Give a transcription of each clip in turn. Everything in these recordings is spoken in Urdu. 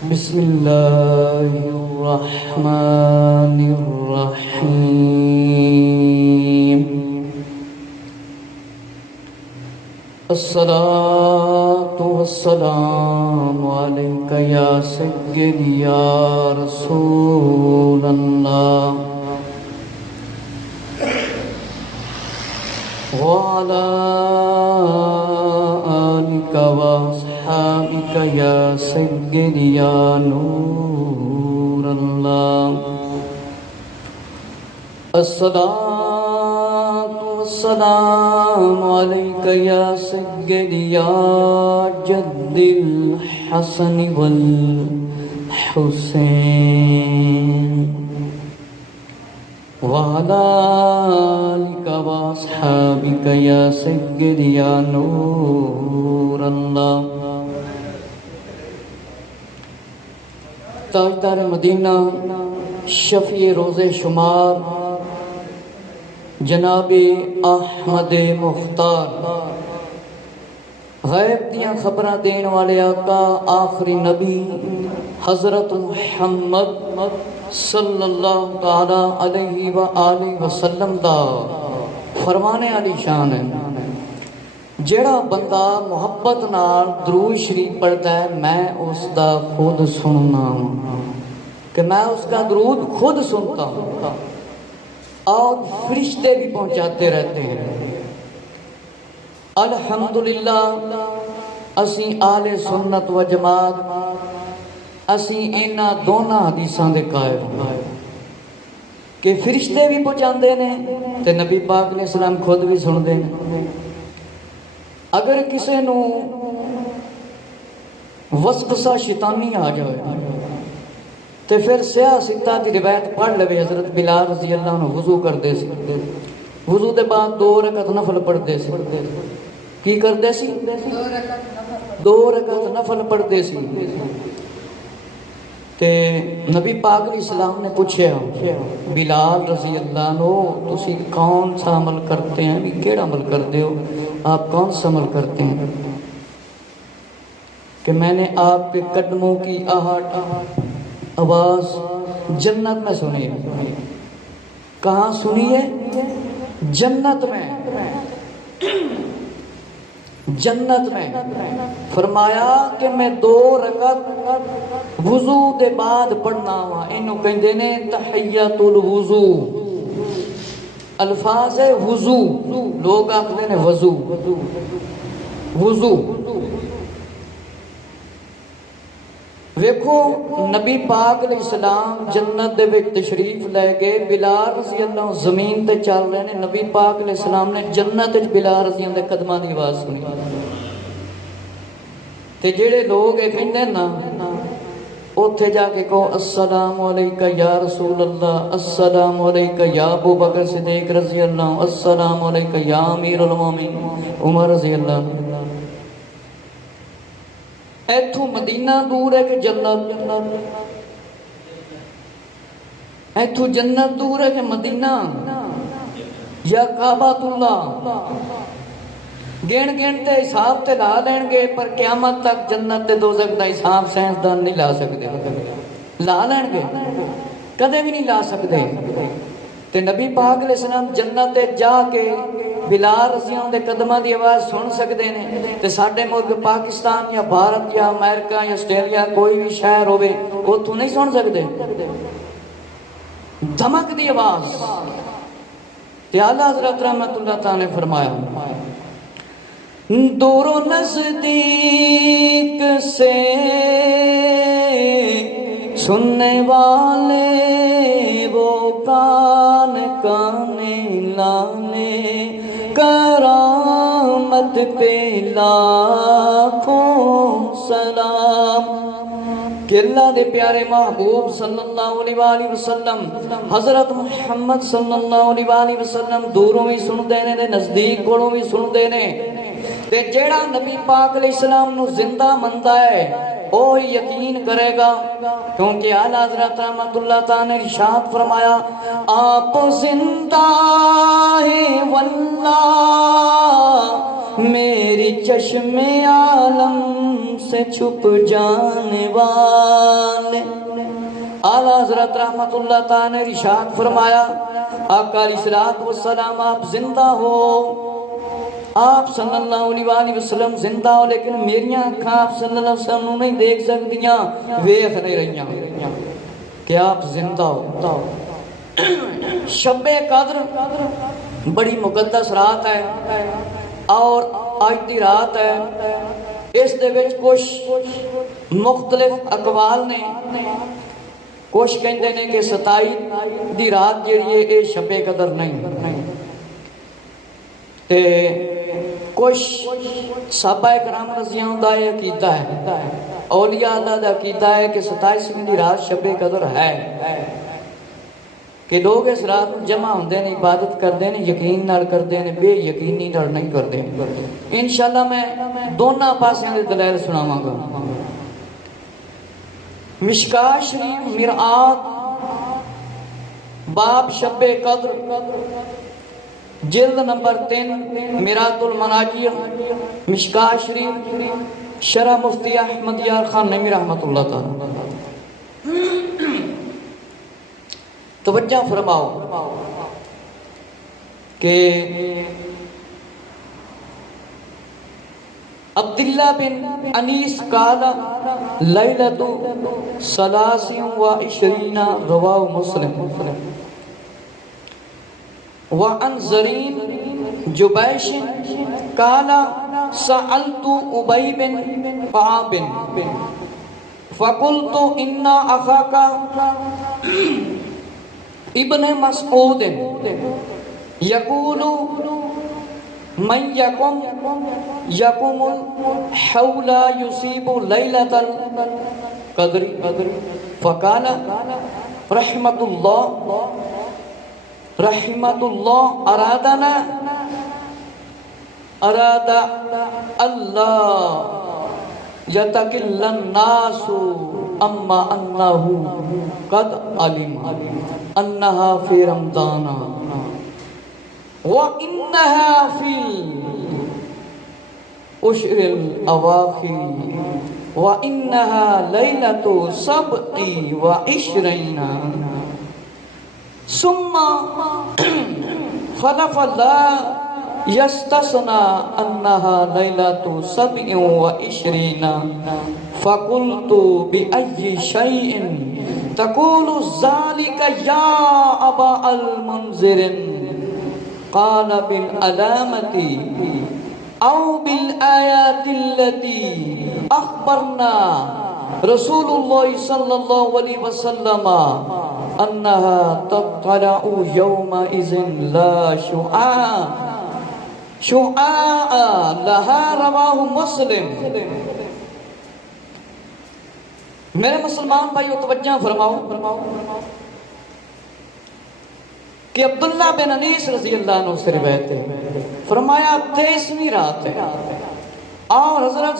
بسم اللہ الرحمن الرحیم الصلاة والسلام علیک یا سیدی یا رسول اللہ وعلى آلك وأصحابك يا سيدي يا نور الله الصلاة والسلام عليك يا سيدي يا جد الحسن والحسين وعلى آلك وأصحابك يا سيدي يا نور الله تاجدار مدینہ شفیع روز شمار جناب احمد مختار غیب دیاں خبراں دین والے آقا آخری نبی حضرت محمد صلی اللہ تعالی علیہ وآلہ وسلم دا فرمانے علی شان ہے جیڑا بندہ محبت نال درود شریف پڑھتا ہے میں اس دا خود سننا ہوں کہ میں اس کا درود خود سنتا ہوں اور فرشتے بھی پہنچاتے رہتے ہیں الحمدللہ اسی آل سنت و جماعت اسی اینا دونا حدیثاں دے قائل کہ فرشتے بھی پہنچاندے نے تے نبی پاک علیہ السلام خود بھی سن دے اگر کسے نو وسوسہ شیطانی آ جائے تے پھر سیاہ ستہ دی روایت پڑھ لے حضرت بلال رضی اللہ عنہ وضو کر دے سی وضو دے بعد 2 رکعت نفل پڑھ دے سی کی کر دے سی 2 رکعت نفل پڑھ دے سی تے نبی پاک علیہ السلام نے پوچھا بلال رضی اللہ عنہ تسی کون سا عمل کرتے ہیں بھی کیڑا عمل کرتے ہو آپ کون سا عمل کرتے ہیں کہ میں نے آپ کے قدموں کی آہٹ آواز جنت میں سنی ہے کہاں سنی ہے جنت میں جنت میں فرمایا کہ میں 2 رکعت وضو دے بعد پڑھنا ہوا انہوں کہندے نے تحیت الوضو الفاظ ہے وضو لوگ آکھتے ہیں وضو وضو ویکھو نبی پاک علیہ السلام جنت دے وچ تشریف لے گئے بلال رضی اللہ عنہ زمین تے چل رہے نے نبی پاک علیہ السلام نے جنت وچ بلال رضی اللہ دے قدماں دی آواز سنی تے جڑے لوگ اے کہندے نا اوتھے جا کے کہو السلام علیکہ یا رسول اللہ السلام علیکہ یا ابو بکر صدیق رضی اللہ عنہ السلام علیکہ یا امیر المومنین عمر رضی اللہ عنہ ایتھوں مدینہ دور ہے کہ جنت ایتھوں جنت دور ہے کہ مدینہ یا کعبۃ اللہ گن تے حساب تے لا لین گے پر قیامت تک جنت تے دوزخ دا حساب سائنسدان نہیں لا سکتے لا لین گے کدے بھی نہیں لا سکتے تے نبی پاک علیہ السلام جنت تے جا کے بلال رضی اللہ دے قدماں دی آواز سن سکتے ہیں تے ساڈے ملک پاکستان یا بھارت یا امریکہ یا آسٹریلیا کوئی بھی شہر ہوے اوتھوں نہیں سن سکتے دھمک دی آواز تے اعلیٰ حضرت رحمت اللہ تعالی نے فرمایا دور و نزدیک سے سننے والے وہ کان کانے لانے کرامت پہ لاکھوں سلام کہ اللہ دے پیارے محبوب صلی اللہ علیہ وآلہ وسلم حضرت محمد صلی اللہ علیہ وآلہ وسلم دوروں بھی سن دینے دے نزدیک کولوں بھی سن دینے تے جیڑا نبی پاک علیہ السلام نو زندہ منتا ہے او یقین کرے گا کیونکہ اعلیٰ حضرت رحمت اللہ تعالی نے ارشاد فرمایا آپ زندہ ہیں واللہ میری چشم عالم سے چھپ جانے والے. اعلیٰ حضرت رحمت اللہ تعالی نے ارشاد فرمایا آقا علیہ الصلوۃ والسلام آپ زندہ ہو، آپ صلی اللہ علیہ وآلہ وسلم زندہ ہو، لیکن میریاں آنکھاں آپ صلی اللہ علیہ وسلم نہیں دیکھ سکتیاں، ویکھ نہیں رہیاں کہ آپ زندہ ہو. شب قدر بڑی مقدس رات ہے اور آج دی رات ہے. اس دے وچ کچھ مختلف اقوال نے. کچھ کہندے نے کہ 27 دی رات جیڑی ہے اے شب قدر نہیں، تے کچھ صحابہ کرام رضی اللہ دا یہ عقیدہ ہے، اولیاء اللہ دا عقیدہ ہے کہ 27ویں دی رات شب قدر ہے، کہ لوگ اس رات جمع ہوندے نے، عبادت کردے نے، یقین نال کردے نے، بے یقینی نال نہیں کردے. انشاءاللہ میں دونوں پاسیاں دے دلائل سناواں گا. مشکاہ شریف مرآت باب شب قدر جلد نمبر 3 مرآت المناجی، مشکاہ شریف شرح مفتی احمد یار خان نعیمی رحمت اللہ تعالی. توجہ فرماؤ کہ عبداللہ بن انیس قال لیلۃ 23 رواہ مسلم. وعن زرین جبیش قال سألت ابی بن کعب فقلت ان اخاک ابن مسعود یقول من یقم الحول یصیب لیلۃ القدر فقال رحمت اللہ ارادنا اراد اللہ یتقل الناس اما انہ قد علم انہا فی رمضان وَإِنَّهَا فِي الْأُشْرِ الْأَوَاخِرِ وَإِنَّهَا لَيْلَةُ 27 ثُمَّ خَلَفَ لَا يَسْتَثْنَى أَنَّهَا لَيْلَةُ 27 فَقُلْتُ بِأَيِّ شَيْءٍ تَقُولُ ذَلِكَ يَا أَبَا الْمُنذِرِ قال بالعلامة أو بالآيات التي أخبرنا رسول الله صلى الله عليه وسلم أنها تطلع يومئذ لا شعاع لها رواه مسلم. میرے مسلمان بھائیو توجہ فرماؤ کہ عبداللہ بن انیس رضی اللہ عنہ سے روایت ہے، فرمایا 23ویں رات ہے اور حضرت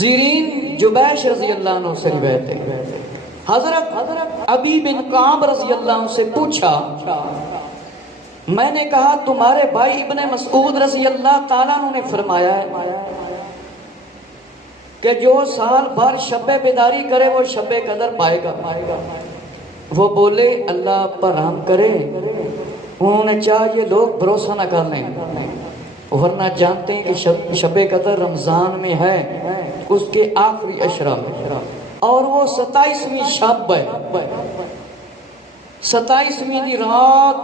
زیرین جبیش رضی اللہ عنہ سے روایت ہے. حضرت ابی بن کعب رضی اللہ عنہ سے پوچھا، میں نے کہا تمہارے بھائی ابن مسعود رضی اللہ تعالیٰ عنہ نے فرمایا ہے کہ جو سال بھر شب بیداری کرے وہ شب قدر پائے گا. وہ بولے اللہ پر رحم کرے، انہوں نے چاہیے لوگ بھروسہ نہ کر لیں، ورنہ جانتے ہیں کہ شب قدر رمضان میں ہے، اس کے آخری عشرہ میں، اور وہ 27ویں شب ہے، 27ویں دی رات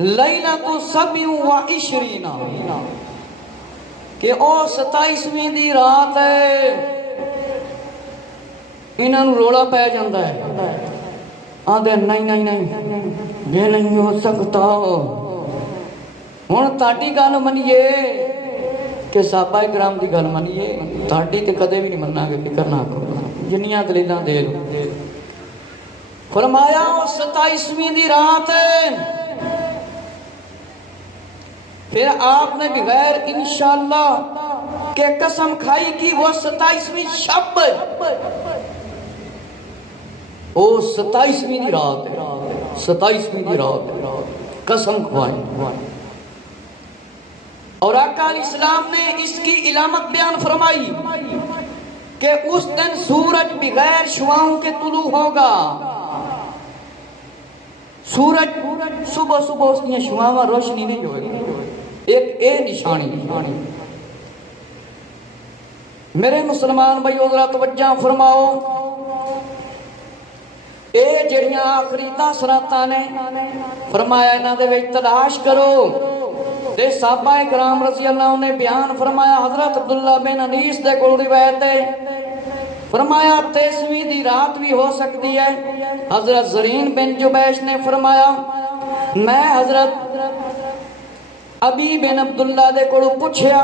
لیلۃ 27 کہ او 27ویں دی رات ہے. انہوں روڑا پہ جاندہ ہے، آدھے نہیں یہ نہیں ہو سکتا. ہن تاڑی گل منیے کہ صحابہ کرام دی گل منیے، تاڑی تے کدے بھی نہیں مننا گے، فکر نہ کرو، جنیاں دلیلاں دے لو. فرمایا وہ 27ویں دی رات ہے. پھر آپ نے بغیر انشاءاللہ کہ قسم کھائی کی وہ 27ویں شب وہ 27ویں دی رات ہے، 27ویں دی رات ہے. قسم کھوائی. اور آقا علیہ السلام نے اس کی علامت بیان فرمائی کہ اس دن سورج بغیر شعاؤں کے طلوع ہوگا. سورج صبح صبح اس کی شعاؤں روشنی نہیں ہوئے گی. ایک نشانی. میرے مسلمان بھائیو ذرا توجہ فرماؤ. اے جڑیاں آخری 10 راتاں نے فرمایا انہاں دے وچ تلاش کرو. تے صحابہ کرام رضی اللہ عنہ نے بیان فرمایا حضرت عبداللہ بن انیس دے کول روایت ہے فرمایا 23ویں دی رات بھی ہو سکتی ہے. حضرت زرین بن جبیش نے فرمایا میں حضرت ابی بن عبداللہ دے کول پوچھیا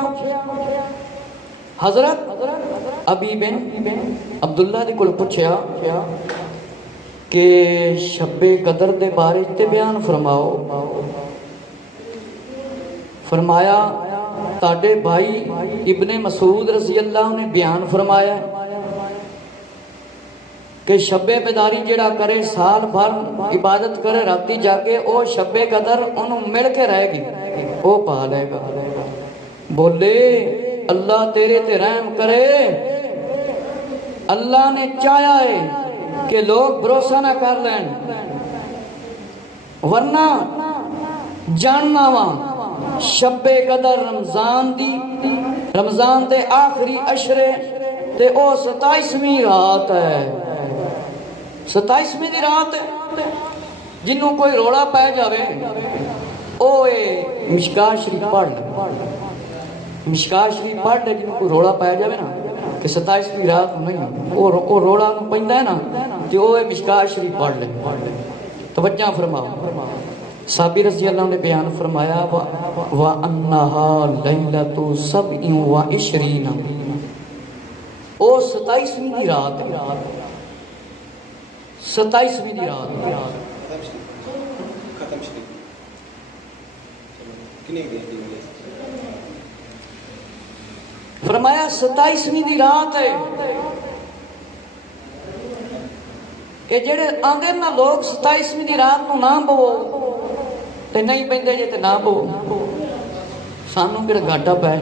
حضرت ابی بن عبداللہ دے کول پوچھیا کہ شب قدر دے بارے تے بیان فرماؤ. فرمایا تاڑے بھائی ابن مسعود رضی اللہ نے بیان فرمایا کہ شب بیداری جڑا کرے سال بھر عبادت کرے راتی جا کے او شب قدر انہوں مل کے رہے گی او پا لے گا. بولے اللہ تیرے تے رحم کرے. اللہ نے چاہیا ہے کہ لوگ بھروسہ نہ کر لیں ورنہ جاننا وہاں شب قدر رمضان دے آخری عشرے تے او 27ویں رات ہے. 27ویں دی رات ہے. جنہوں کوئی روڑا پہ جاوے او مشکاہ شریف پڑھ لے. مشکاہ شریف پڑھ لے جنہوں کوئی روڑا پہ جاوے نا کہ 27ویں رات نہیں او روڑا نو پہندا ہے نا کہ او مشکاہ شریف پڑھ لے. توجہ فرماؤ. صحابی رضی اللہ نے بیان فرمایا وَأَنَّهَا لَيْلَةُ 27 او 27ویں دی رات ہے. 27ویں دی رات فرمایا 27ویں دی رات ہے. کہ جڑے آندے نا لوگ 27ویں دی رات نو نہ بو تے نہیں پیندے جے تے نہ بو سانوں کڑا گھاٹا پے.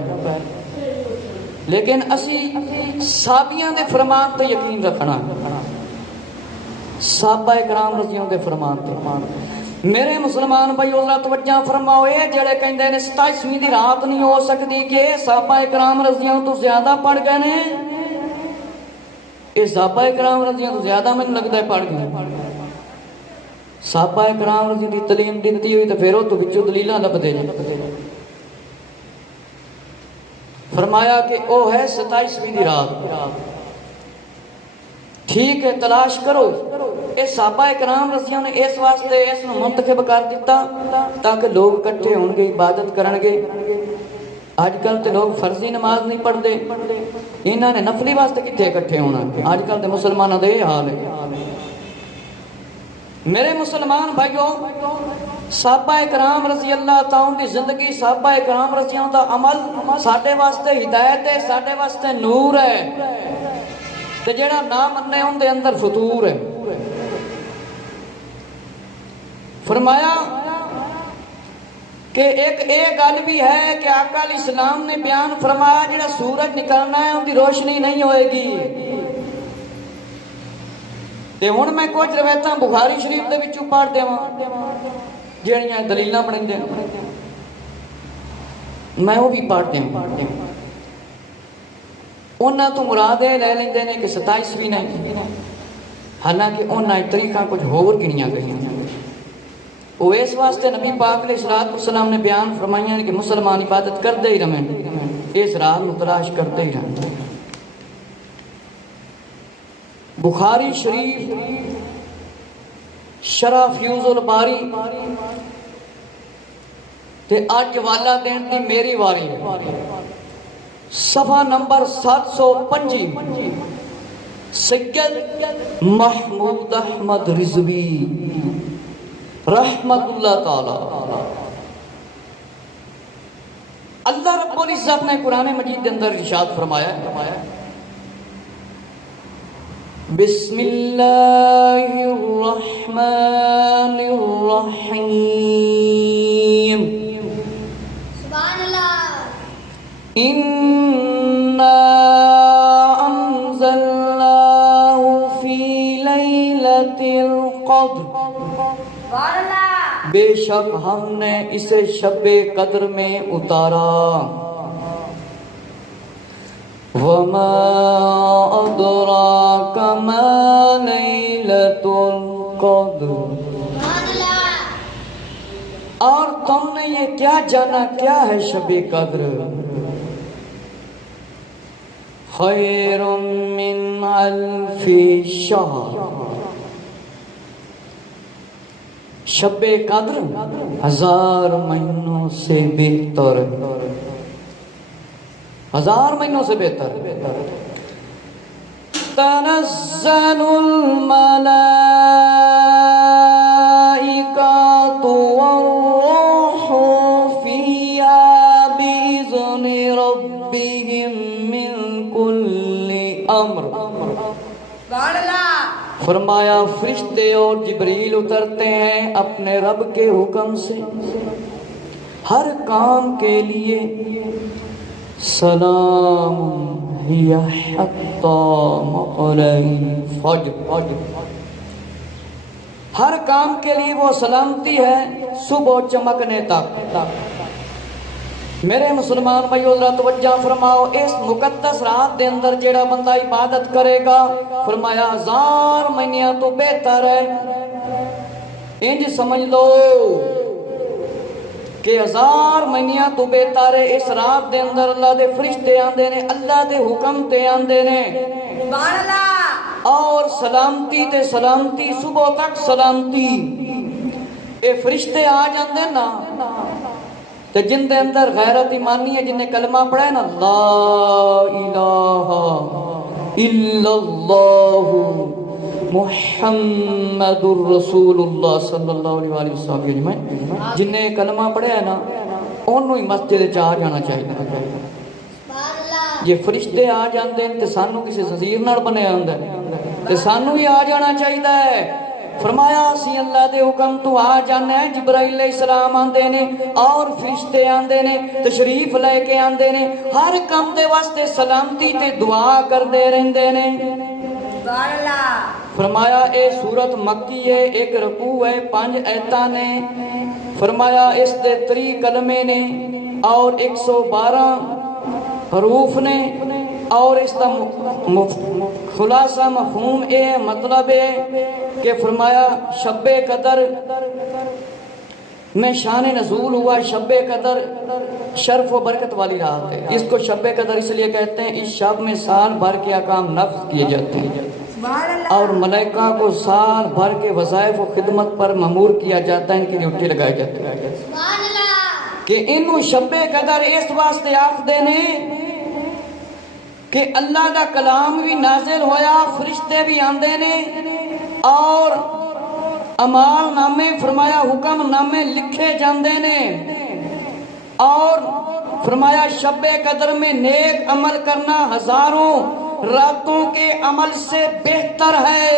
لیکن اسی صحابیاں دے فرمان تے یقین رکھنا. صحابہ کرام رضی اللہ دے فرمان تے. میرے مسلمان بھائی ذرا توجہ فرماؤ. اے جڑے کہندے نے 27ویں دی رات نہیں ہو سکتی کہ صحابہ کرام رضی اللہ تو زیادہ پڑھ گئے نے. اے صحابہ کرام رضی اللہ تو زیادہ مجھے لگتا ہے پڑھ گئے. صحابہ کرام رضی اللہ دی تعلیم دیتی ہوئی تو پھر وہ تو بچوں دلیلہ لب دے جائے. فرمایا کہ او ہے 27ویں دی رات. ٹھیک ہے تلاش کرو. اے صحابہ کرام رضی اللہ نے اس واسطے اس نے منتخب کر دیتا تاکہ لوگ کٹھے ہوں گے عبادت کرن گے. آج کل تے لوگ فرضی نماز نہیں پڑھ دے انہاں نے نفلی واسطے کتنے اکٹھے ہونا. آج کل تے مسلمانوں دے حال ہے. میرے مسلمان بھائیو صحابہ کرام رضی اللہ تعالیٰ دی زندگی صحابہ کرام رضی اللہ دا عمل ساڈے واسطے ہدایت ہے ساڈے واسطے نور ہے تے جڑا نہ مننے ان دے اندر فطور ہے. فرمایا کہ ایک گل بھی ہے کہ آقا علیہ السلام نے بیان فرمایا جڑا سورج نکلنا ہے ان کی روشنی نہیں ہوئے گی. تے ہن میں کچھ روایتاں بخاری شریف دے وچوں پڑھ دیواں جڑیاں دلیلاں بناندے میں وہ بھی پڑھ دیواں. انہاں تو مراد لے لیندے نے کہ 27ویں نے حالانکہ انہاں طریقہ کچھ ہور گنیاں گئیاں. وہ اس واسطے نبی پاک علیہ السلام نے بیان فرمائیاں کہ مسلمان عبادت کرتے ہی رہیں اس رات میں تلاش کرتے ہی رہیں. بخاری شریف شرح فیوز الباری تے اج والا دین دی میری واری ہے. صفحہ نمبر 725 سید محمود احمد رضوی رحمت اللہ تعالی. اللہ رب العزت نے قرآن مجید کے اندر ارشاد فرمایا بسم اللہ الرحمن الرحیم اِنَّا أَنزَلْنَاهُ فِي لَيْلَةِ الْقَدْرِ، بے شک ہم نے اسے شب قدر میں اتارا. وَمَا أَدْرَاكَ مَا لَيْلَةُ الْقَدْرِ، اور تم نے یہ کیا جانا کیا ہے شب قدر؟ خیر من الف شہر، شب قدر 1000 مہینوں سے بہتر، 1000 مہینوں سے بہتر. تنزل الملائکۃ والروح فیہا بإذن ربہم من کل امر. فرمایا فرشتے اور جبریل اترتے ہیں اپنے رب کے حکم سے ہر کام کے لیے. سلام ہی حتی مطلع الفجر، ہر کام کے لیے وہ سلامتی ہے صبح چمکنے تک. میرے مسلمان بھائیو ذرا توجہ فرماؤ، اس مقدس رات دے اندر جیڑا بندہ عبادت کرے گا فرمایا 1000 مہینیاں تو بہتر ہے. انج سمجھ لو کہ 1000 مہینیاں تو بہتر ہے. اس رات دے اندر اللہ دے فرشتے آندے نے، اللہ دے حکم تے آندے نے، سبحان اللہ. اور سلامتی تے سلامتی صبح تک سلامتی. اے فرشتے آ جاندے نا تے جن دے اندر غیرت ایمانی ہے، جن نے کلمہ پڑھا ہے نا لا الہ الا اللہ محمد الرسول اللہ صلی اللہ علیہ وآلہ وسلم، جن نے کلمہ پڑھا ہے نا انہوں ہی مسجد چ آ جانا چاہیے. یہ فرشتے آ جاندے تے سانو کسی زنجیر نال بنیا ہوندا ہے تے سانو ہی آ جانا چاہیے ہے. فرمایا اسی اللہ دے حکم تو آ جانے ہیں. جبرائیل علیہ السلام آندے نے اور فرشتے آندے نے، تشریف لے کے آندے نے، ہر کام دے واسطے سلامتی تے دعا کردے رہندے نے. فرمایا اے سورت مکی ہے، ایک رکوع ہے، 5 آیتاں نے. فرمایا اس دے 3 کلمے نے اور 112 حروف نے، اور اس کا خلاصہ مفہوم اے مطلب ہے کہ فرمایا شب قدر میں شان نزول ہوا. شب قدر شرف و برکت والی رات ہے. اس کو شب قدر اس لیے کہتے ہیں اس شب میں سال بھر کے احکام نفذ کیے جاتے ہیں اور ملائکہ کو سال بھر کے وظائف و خدمت پر مامور کیا جاتا ہے، ان کی ڈیوٹی لگائی جاتی ہے کہ انہوں شب قدر اس واسطے آخدے نے کہ اللہ دا کلام بھی نازل ہویا، فرشتے بھی آندے نے اور اعمال نامے فرمایا حکم نامے لکھے جاندے نے. اور فرمایا شب قدر میں نیک عمل کرنا ہزاروں راتوں کے عمل سے بہتر ہے.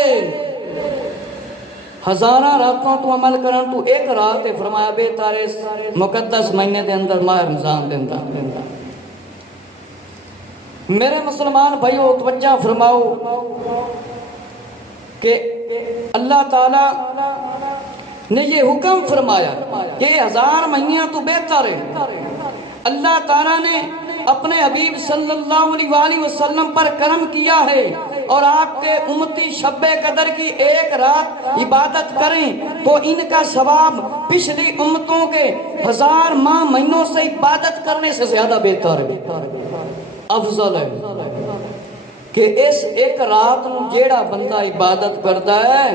ہزارہ راتوں تو عمل کرن تو ایک رات ہے فرمایا بہتر ہے مقدس مہینے دے اندر ماہ رمضان دے اندر. میرے مسلمان بھائیو توجہ فرماؤ کہ اللہ تعالی نے یہ حکم فرمایا کہ 1000 مہینیاں تو بہتر ہے. اللہ تعالی نے اپنے حبیب صلی اللہ علیہ وآلہ وسلم پر کرم کیا ہے اور آپ کے امتی شب قدر کی ایک رات عبادت کریں تو ان کا ثواب پچھلی امتوں کے 1000 ماہ مہینوں سے عبادت کرنے سے زیادہ بہتر ہے، افضل ہے. کہ اس ایک رات نو جیڑا بندہ عبادت کرتا ہے،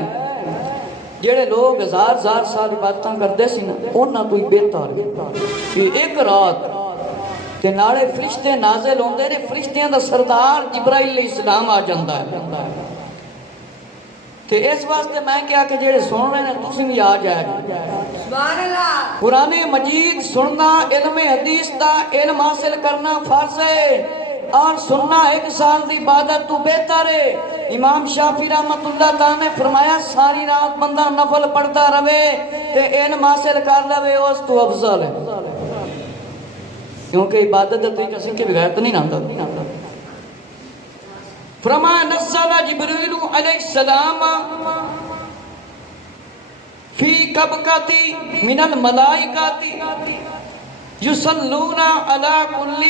جیڑے لوگ 1000 سال عبادتاں کرتے سی نا انہاں تو بہتر ہے کہ ایک رات تے نالے فرشتے نازل ہوندے نے. فرشتیاں دا سردار جبرائیل علیہ السلام آ جاندا ہے تے اس واسطے میں کیا کہ جیڑے سن رہے ہیں تسی بھی آ جائے سبحان اللہ. قرآن مجید سننا، علم حدیث دا علم حاصل کرنا فرض ہے اور سننا 1 سال دی عبادت تو بہتر ہے. امام شافعی رحمت اللہ تعالی نے فرمایا ساری رات بندہ نفل پڑھتا رہے تے علم حاصل کر لے اس تو افضل ہے. کیونکہ عبادت تے کسی کے بغیر تو نہیں نہ فرمایا نزل جبریل علیہ السلام فی کبکتی من الملائکتی یصلون علی کل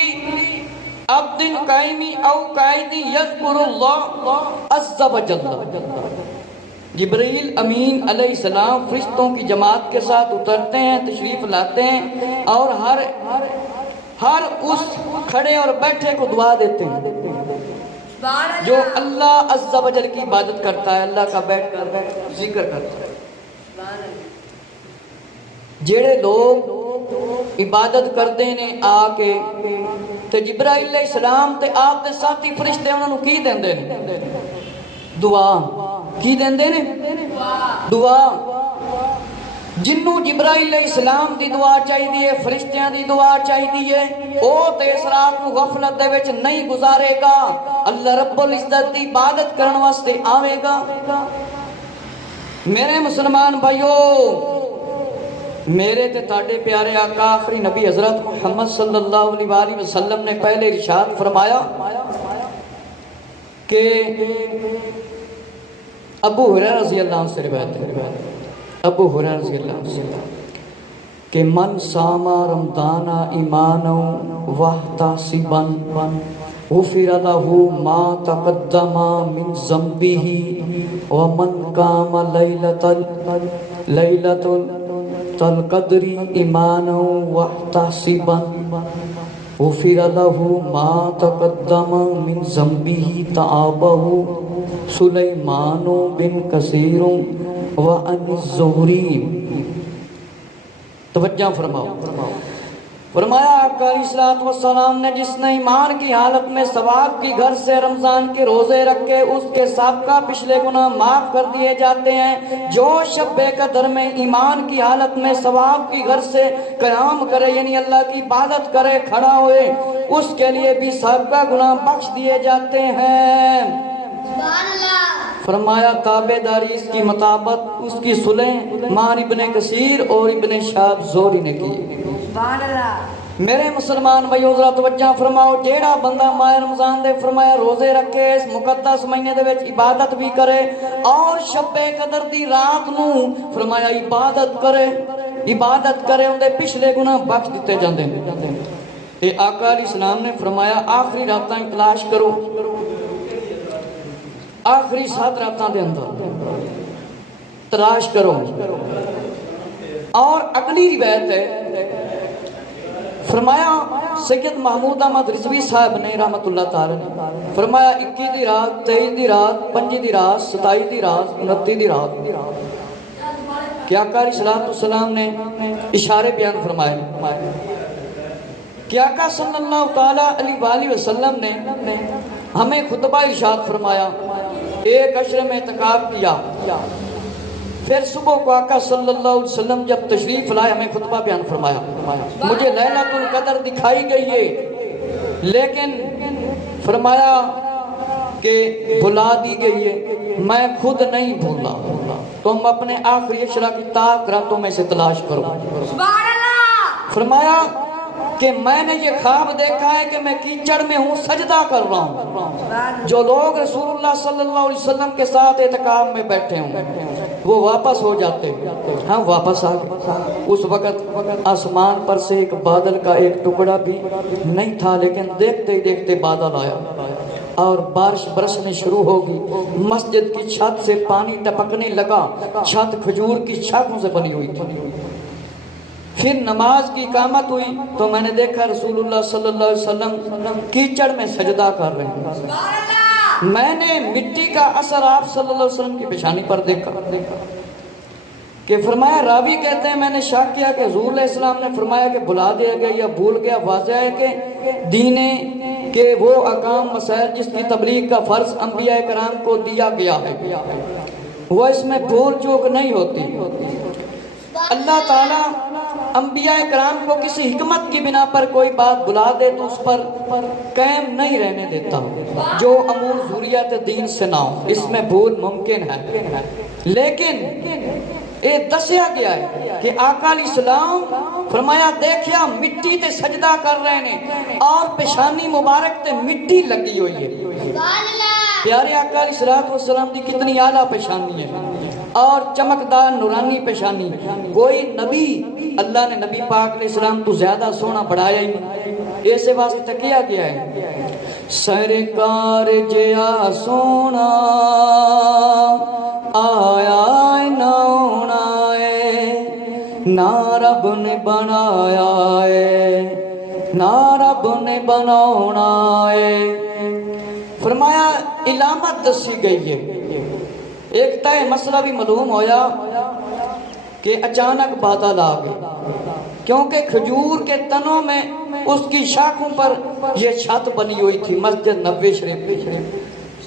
عبد قائم او قائد یذکر اللہ عز وجل. جبریل امین علیہ السلام فرشتوں کی جماعت کے ساتھ اترتے ہیں، تشریف لاتے ہیں اور ہر اس کھڑے اور بیٹھے کو دعا دیتے ہیں جو اللہ عز و جل کی عبادت کرتا ہے، اللہ کا بیٹھ کر ذکر کرتا ہے. جڑے لوگ عبادت کرتے ہیں آ کے تے جبرائیل علیہ السلام تے آپ دے ساتھی فرشتے انہوں کی دیندے نے دعا. کی دیندے نے دعا. جنوں جبرائیل علیہ السلام دی دعا چاہیے، فرشتیاں دی دعا چاہیے، او تے اس رات کو غفلت دے وچ نہیں گزارے گا، اللہ رب العزت دی عبادت کرن واسطے آوے گا. میرے مسلمان بھائیو، میرے تے تاڑے پیارے آقا آخری نبی حضرت محمد صلی اللہ علیہ وآلہ وسلم نے پہلے ارشاد فرمایا کہ ابو ہریرہ رضی اللہ عنہ سے روایت ہے، ابو ہریرہ رضی اللہ عنہ سے کہ من ساما رمضان ایمانا واحتسابا غفر له ما تقدم من ذنبه ومن قام ليلة القدر ایمانا واحتسابا غفر له ما تقدم من ذنبه تابه سلیمان بن کثیر وعن الزہری. توجہ فرماؤ. فرمایا آقا علیہ الصلوۃ والسلام نے جس نے ایمان کی حالت میں ثواب کی گھر سے رمضان کے روزے رکھے اس کے سابقہ پچھلے گناہ معاف کر دیے جاتے ہیں. جو شب قدر میں ایمان کی حالت میں ثواب کی گھر سے قیام کرے یعنی اللہ کی عبادت کرے کھڑا ہوئے اس کے لیے بھی سابقہ گناہ بخش دیے جاتے ہیں. فرمایا تابع داری اس کی مطابق اس کی صلح مان ابن کثیر اور ابن شہاب زہری نے کی. میرے مسلمان بھائیو ذرا توجہ فرماؤ. جیڑا بندہ ماہ رمضان دے فرمایا روزے رکھے اس مقدس مہینے دے وچ عبادت بھی کرے اور شب قدر دی رات نو فرمایا عبادت کرے ان دے پچھلے گناہ بخش دیتے جاندے ہیں. تے آقا علیہ السلام نے فرمایا آخری راتاں تلاش کرو، آخری 7 راتاں دے اندر تلاش کرو. اور اگلی روایت ہے فرمایا سید محمود احمد رضوی صاحب نے رحمت اللہ تعالی نے فرمایا 21 دی رات، 23 دی رات، 25 دی رات، 27 دی رات، 29 دی رات کہ آقا علیہ السلام نے اشارے بیان فرمائے کہ آقا صلی اللہ تعالی علیہ وآلہ وسلم نے ہمیں خطبہ ارشاد فرمایا. ایک عشرے میں اعتکاف کیا، پھر صبح کو آقا صلی اللہ علیہ وسلم جب تشریف لائے ہمیں خطبہ بیان فرمایا. مجھے لیلۃ القدر دکھائی گئی ہے لیکن فرمایا کہ بھلا دی گئی ہے، میں خود نہیں بھولا، تم اپنے آخری عشرہ کی تاک راتوں میں سے تلاش کرو. فرمایا کہ میں نے یہ خواب دیکھا ہے کہ میں کیچڑ میں ہوں سجدہ کر رہا ہوں. جو لوگ رسول اللہ صلی اللہ علیہ وسلم کے ساتھ اعتکاف میں بیٹھے ہوں وہ واپس ہو جاتے، ہم واپس آ گئے. اس وقت آسمان پر سے ایک بادل کا ایک ٹکڑا بھی نہیں تھا لیکن دیکھتے ہی دیکھتے بادل آیا اور بارش برسنے شروع ہوگی. مسجد کی چھت سے پانی ٹپکنے لگا. چھت کھجور کی شاخوں سے بنی ہوئی تھی. پھر نماز کی اقامت ہوئی تو میں نے دیکھا رسول اللہ صلی اللہ علیہ وسلم کیچڑ میں سجدہ کر رہے ہیں. میں نے مٹی کا اثر آپ صلی اللہ علیہ وسلم کی پیشانی پر دیکھا کہ فرمایا راوی کہتے ہیں میں نے شک کیا کہ حضور علیہ السلام نے فرمایا کہ بھلا دیا گیا یا بھول گیا. واضح ہے کہ دینے کہ وہ احکام مسائل جس کی تبلیغ کا فرض انبیاء کرام کو دیا گیا ہے وہ اس میں بھول چوک نہیں ہوتی. اللہ تعالیٰ انبیاء کرام کو کسی حکمت کی بنا پر کوئی بات بلا دے تو اس پر قائم نہیں رہنے دیتا جو امور ضروریات دین سے نہ ہو. اس میں بھول ممکن ہے لیکن یہ دسیا گیا ہے کہ آقا علیہ السلام فرمایا دیکھیا مٹی تے سجدہ کر رہے ہیں اور پیشانی مبارک تے مٹی لگی ہوئی ہے. پیارے آقا علیہ السلام دی کتنی اعلیٰ پیشانی ہے اور چمکدار نورانی پیشانی. کوئی نبی اللہ نے نبی پاک علیہ السلام تو زیادہ سونا بڑھایا ہی نہیں. اسے واسطے کیا گیا ہے سرکار جیا سونا آیا نونا ہے نہ رب نے بنایا ہے نہ رب نے بناونا ہے. فرمایا علامت دسی گئی ہے. ایک طے مسئلہ بھی معلوم ہویا کہ اچانک بادل آ گئے کیونکہ کھجور کے تنوں میں اس کی شاخوں پر یہ چھت بنی ہوئی تھی مسجد نبوی شریف.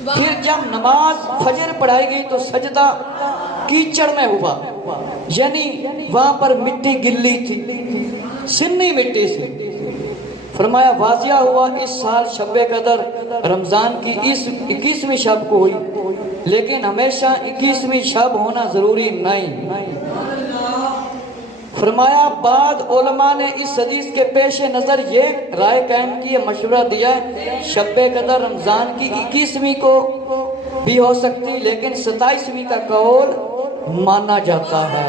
پھر جب نماز فجر پڑھائی گئی تو سجدہ کیچڑ میں ہوا یعنی وہاں پر مٹی گلی تھی سنی مٹی سے. فرمایا واضح ہوا اس سال شب قدر رمضان کی 21ویں شب کو ہوئی لیکن ہمیشہ 21ویں شب ہونا ضروری نہیں. فرمایا بعد علماء نے اس حدیث کے پیش نظر یہ رائے قائم کی مشورہ دیا ہے شب قدر رمضان کی 21ویں کو بھی ہو سکتی لیکن 27ویں کا قول مانا جاتا ہے.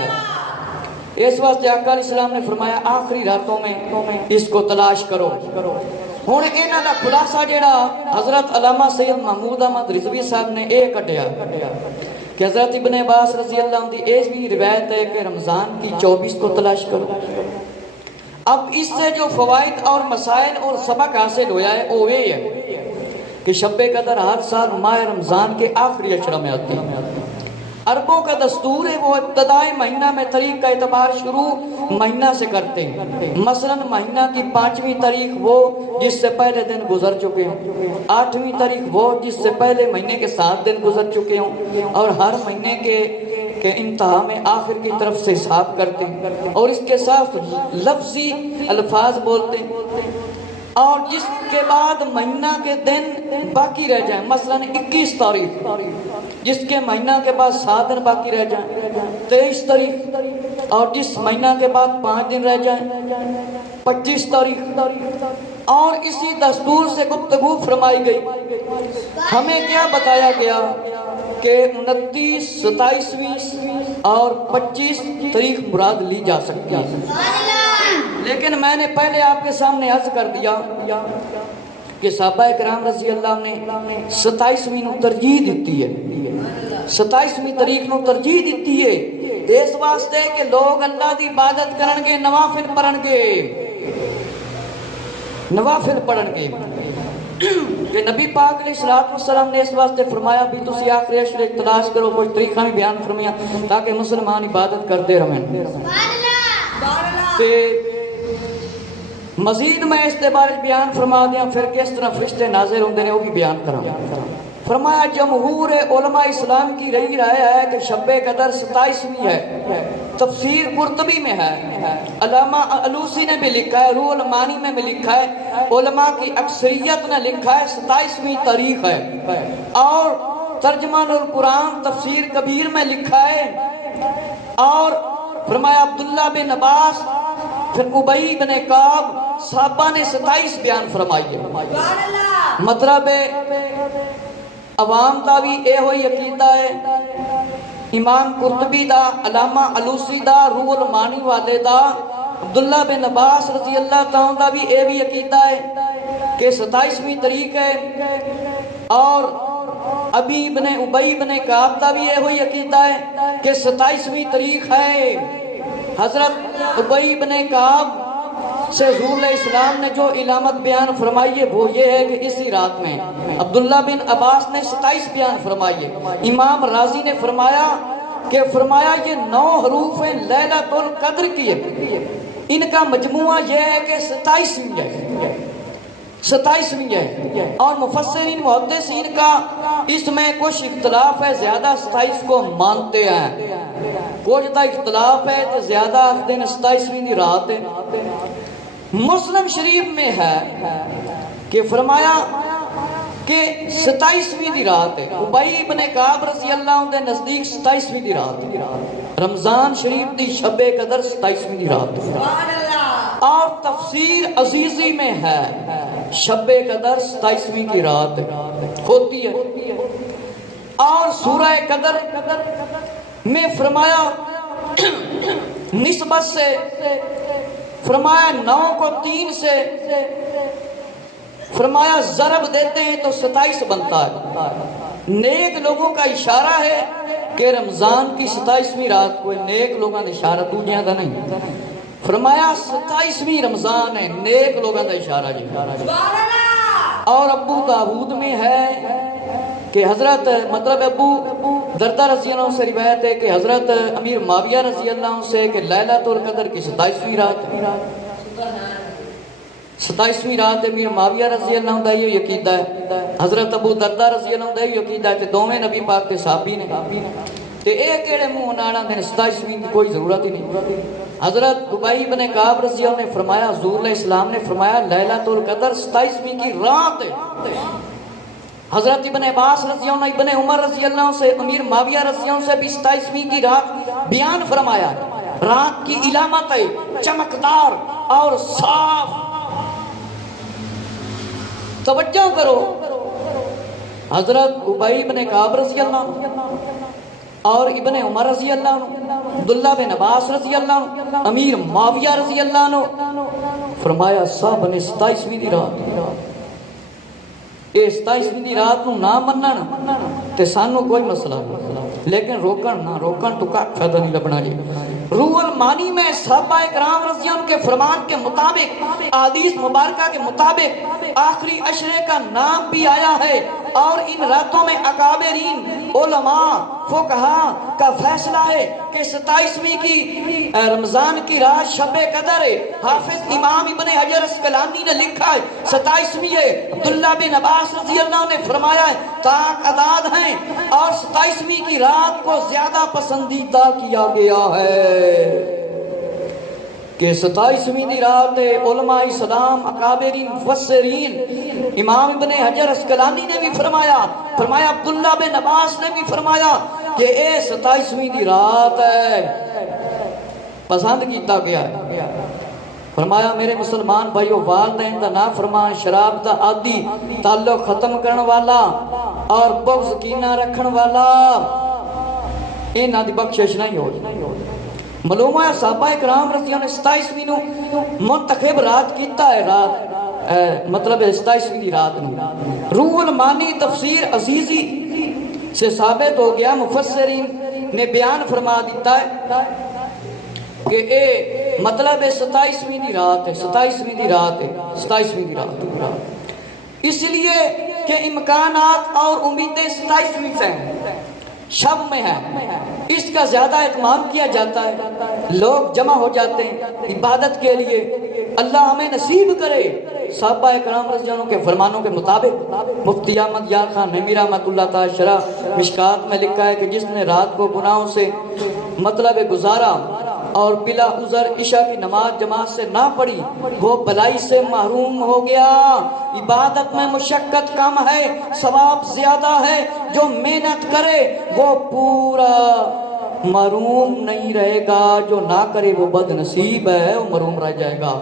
اس واسطے آقا علیہ السلام نے فرمایا آخری راتوں میں اس کو تلاش کرو. ہن انہاں دا خلاصہ جڑا حضرت علامہ سید محمود احمد رضوی صاحب نے یہ کٹیا کہ حضرت ابن عباس رضی اللہ عنہ دی ایک بھی روایت ہے کہ رمضان کی 24 کو تلاش کرو. اب اس سے جو فوائد اور مسائل اور سبق حاصل ہوا ہے وہ یہ ہے کہ شب قدر ہر سال ماہ رمضان کے آخری عشرہ میں آتی ہے. عربوں کا دستور ہے وہ ابتدائی مہینہ میں تاریخ کا اعتبار شروع مہینہ سے کرتے ہیں. مثلا مہینہ کی 5ویں تاریخ وہ جس سے پہلے دن گزر چکے ہوں 8ویں تاریخ وہ جس سے پہلے مہینے کے 7 دن گزر چکے ہوں اور ہر مہینے کے انتہا میں آخر کی طرف سے حساب کرتے ہیں اور اس کے ساتھ لفظی الفاظ بولتے ہیں اور جس کے بعد مہینہ کے دن باقی رہ جائیں مثلا 21 تاریخ جس کے مہینہ کے بعد 7 دن باقی رہ جائیں 23 تاریخ اور جس مہینہ کے بعد 5 دن رہ جائیں 25 تاریخ اور اسی دستور سے گفتگو فرمائی گئی. ہمیں کیا بتایا گیا کہ 29 27 اور 25 تاریخ مراد لی جا سکتی ہے لیکن میں نے پہلے آپ کے سامنے عرض کر دیا کہ صحابہ کرام رضی اللہ نے 27ویں نو ترجیح دیتی ہے 27ویں تاریخ نو ترجیح دیتی ہے اس واسطے کہ لوگ اللہ دی عبادت کرن گے نوافل پڑھن گے کہ نبی پاک علیہ السلام نے اس واسطے فرمایا بھی تسی آخری عشرے تلاش کرو کچھ طریقہ بھی بیان فرمایا تاکہ مسلمان عبادت کرتے رہیں. مزید میں اس کے بارے بیان فرما دیا پھر کس طرح فرشتے نازل ہوندے نے وہ بھی بیان کراں. فرمایا جمہور علماء اسلام کی رہی رائے ہے کہ شب قدر 27ویں ہے. تفسیر قرطبی میں ہے علامہ علوسی نے بھی لکھا ہے روح المانی میں بھی لکھا ہے علماء کی اکثریت نے لکھا ہے 27ویں تاریخ ہے اور ترجمان القرآن تفسیر کبیر میں لکھا ہے. اور فرمایا عبداللہ بن عباس پھر ابی بن کعب صحابہ نے 27 بیان فرمائی ہے. مطلب عوام دا بھی اے ہوئی عقیدہ ہے امام قرطبی دا علامہ علوسی دا روح المانی والے دا عبداللہ بن عباس رضی اللہ تعالیٰ دا بھی اے بھی عقیدہ ہے کہ 27ویں تاریخ ہے اور ابی بن کعب دا بھی اے ہوئی عقیدہ ہے کہ 27ویں تاریخ ہے. حضرت ابی بن کعب سے حضور علیہ السلام نے جو علامت بیان فرمائی ہے وہ یہ ہے کہ اسی رات میں عبداللہ بن عباس نے 27 بیان فرمائی ہے. امام رازی نے فرمایا یہ 9 حروف ہیں لیلۃ القدر کی ہے ان کا مجموعہ یہ ہے کہ 27ویں ہے اور مفسرین محدثین کا اس میں کچھ اختلاف ہے زیادہ 27 کو مانتے ہیں کچھ دا اختلاف ہے کہ زیادہ دن 27ویں رات ہے. مسلم شریف میں ہے کہ فرمایا کہ 27ویں دی رات ہے. ابی ابن کعب رضی اللہ عنہ دے نزدیک 27ویں دی رات ہے. رمضان شریف دی شب قدر 27ویں دی رات ہے. اور تفسیر عزیزی میں ہے شب قدر 27ویں کی رات ہوتی ہے. اور سورہ قدر میں فرمایا نسبت سے فرمایا 9 کو 3 سے فرمایا ضرب دیتے ہیں تو 27 بنتا ہے. نیک لوگوں کا اشارہ ہے کہ رمضان کی 27ویں رات کو نیک لوگوں نے اشارہ تو جیادہ نہیں فرمایا 27ویں رمضان ہے نیک لوگوں کا اشارہ جی. اور ابو داود میں ہے کہ حضرت مطلب ابو دردہ رضی اللہ عنہ سے روایت ہے کہ حضرت امیر معاویہ رضی اللہ عنہ سے کہ لیلۃ القدر کی 27ویں رات ہے. 27ویں رات امیر معاویہ رضی اللہ عنہ یہ عقیدہ ہے. حضرت ابو دردہ رضی اللہ عنہ یہ عقیدہ ہے کہ دوویں نبی پاک کے صحابی نے تے اے کیڑے منہ نال آندے 27ویں کی کوئی ضرورت ہی نہیں. حضرت ابی ابن کعب رضی اللہ عنہ نے فرمایا حضور علیہ السلام نے فرمایا لیلۃ القدر 27ویں کی رات ہے. حضرت ابن عباس رضی اللہ عنہ ابن عمر رضی اللہ عنہ سے امیر معاویہ رضی اللہ عنہ سے بھی 27ویں کی رات بیان فرمایا. رات کی علامت ہے چمکدار اور صاف. توجہ کرو حضرت ابی ابن کعب رضی اللہ عنہ اور ابن عمر رضی اللہ عنہ عبداللہ بن عباس رضی اللہ عنہ امیر معاویہ رضی اللہ عنہ فرمایا سب نے 27ویں دی رات اے 27ویں دی رات نو نہ منن تے سانو کوئی مسئلہ نہیں لیکن روکن تو کا فائدہ نہیں لبنا جی. روح المانی میں صحابہ کرام رضی اللہ عنہ کے فرمان کے مطابق احادیث مبارکہ کے مطابق آخری عشرے کا نام بھی آیا ہے. اور ان راتوں میں اکابرین علماء فقہاء کا فیصلہ ہے کہ 27ویں کی رمضان کی رات شب قدر ہے. حافظ امام ابن حجر اسقلانی نے لکھا ہے 27ویں ہے. عبداللہ بن عباس رضی اللہ عنہ نے فرمایا ہے تاک عداد ہیں اور 27ویں کی رات کو زیادہ پسندیدہ کیا گیا ہے کہ 27ویں دی رات علماء اسلام اکابرین مفسرین امام ابن حجر اسقلانی نے بھی فرمایا عبداللہ بن عباس نے بھی فرمایا کہ اے 27ویں دی رات ہے پسند کیتا گیا ہے. فرمایا میرے مسلمان بھائیو والدین دا نافرمان شراب دا عادی تعلق ختم کرن والا اور بغض کینہ رکھن والا انہاں دی بخشش نہیں ہو. معلوم ہے صحابہ کرام رضی اللہ عنہ 27ویں نو منتخب رات کیتا ہے رات مطلب 27ویں دی رات نو. روح المانی تفسیر عزیزی سے ثابت ہو گیا مفسرین نے بیان فرما دیتا ہے کہ اے مطلب 27ویں دی رات ہے 27ویں دی رات ہے 27ویں دی رات ہے. اس لیے کہ امکانات اور امیدیں 27ویں سے ہیں شب میں ہے اس کا زیادہ اہتمام کیا جاتا ہے. لوگ جمع ہو جاتے ہیں عبادت کے لیے. اللہ ہمیں نصیب کرے صحابہ کرام رضی اللہ عنہ کے فرمانوں کے مطابق. مفتی احمد یار خان نعیمی رحمۃ اللہ تعالی شرح مشکات میں لکھا ہے کہ جس نے رات کو گناہوں سے مطلب گزارا اور بلا عذر عشاء کی نماز جماعت سے نہ پڑھی وہ بھلائی سے محروم ہو گیا. عبادت میں مشقت کم ہے ثواب زیادہ ہے. جو محنت کرے وہ پورا محروم نہیں رہے گا. جو نہ کرے وہ بد نصیب ہے وہ محروم رہ جائے گا.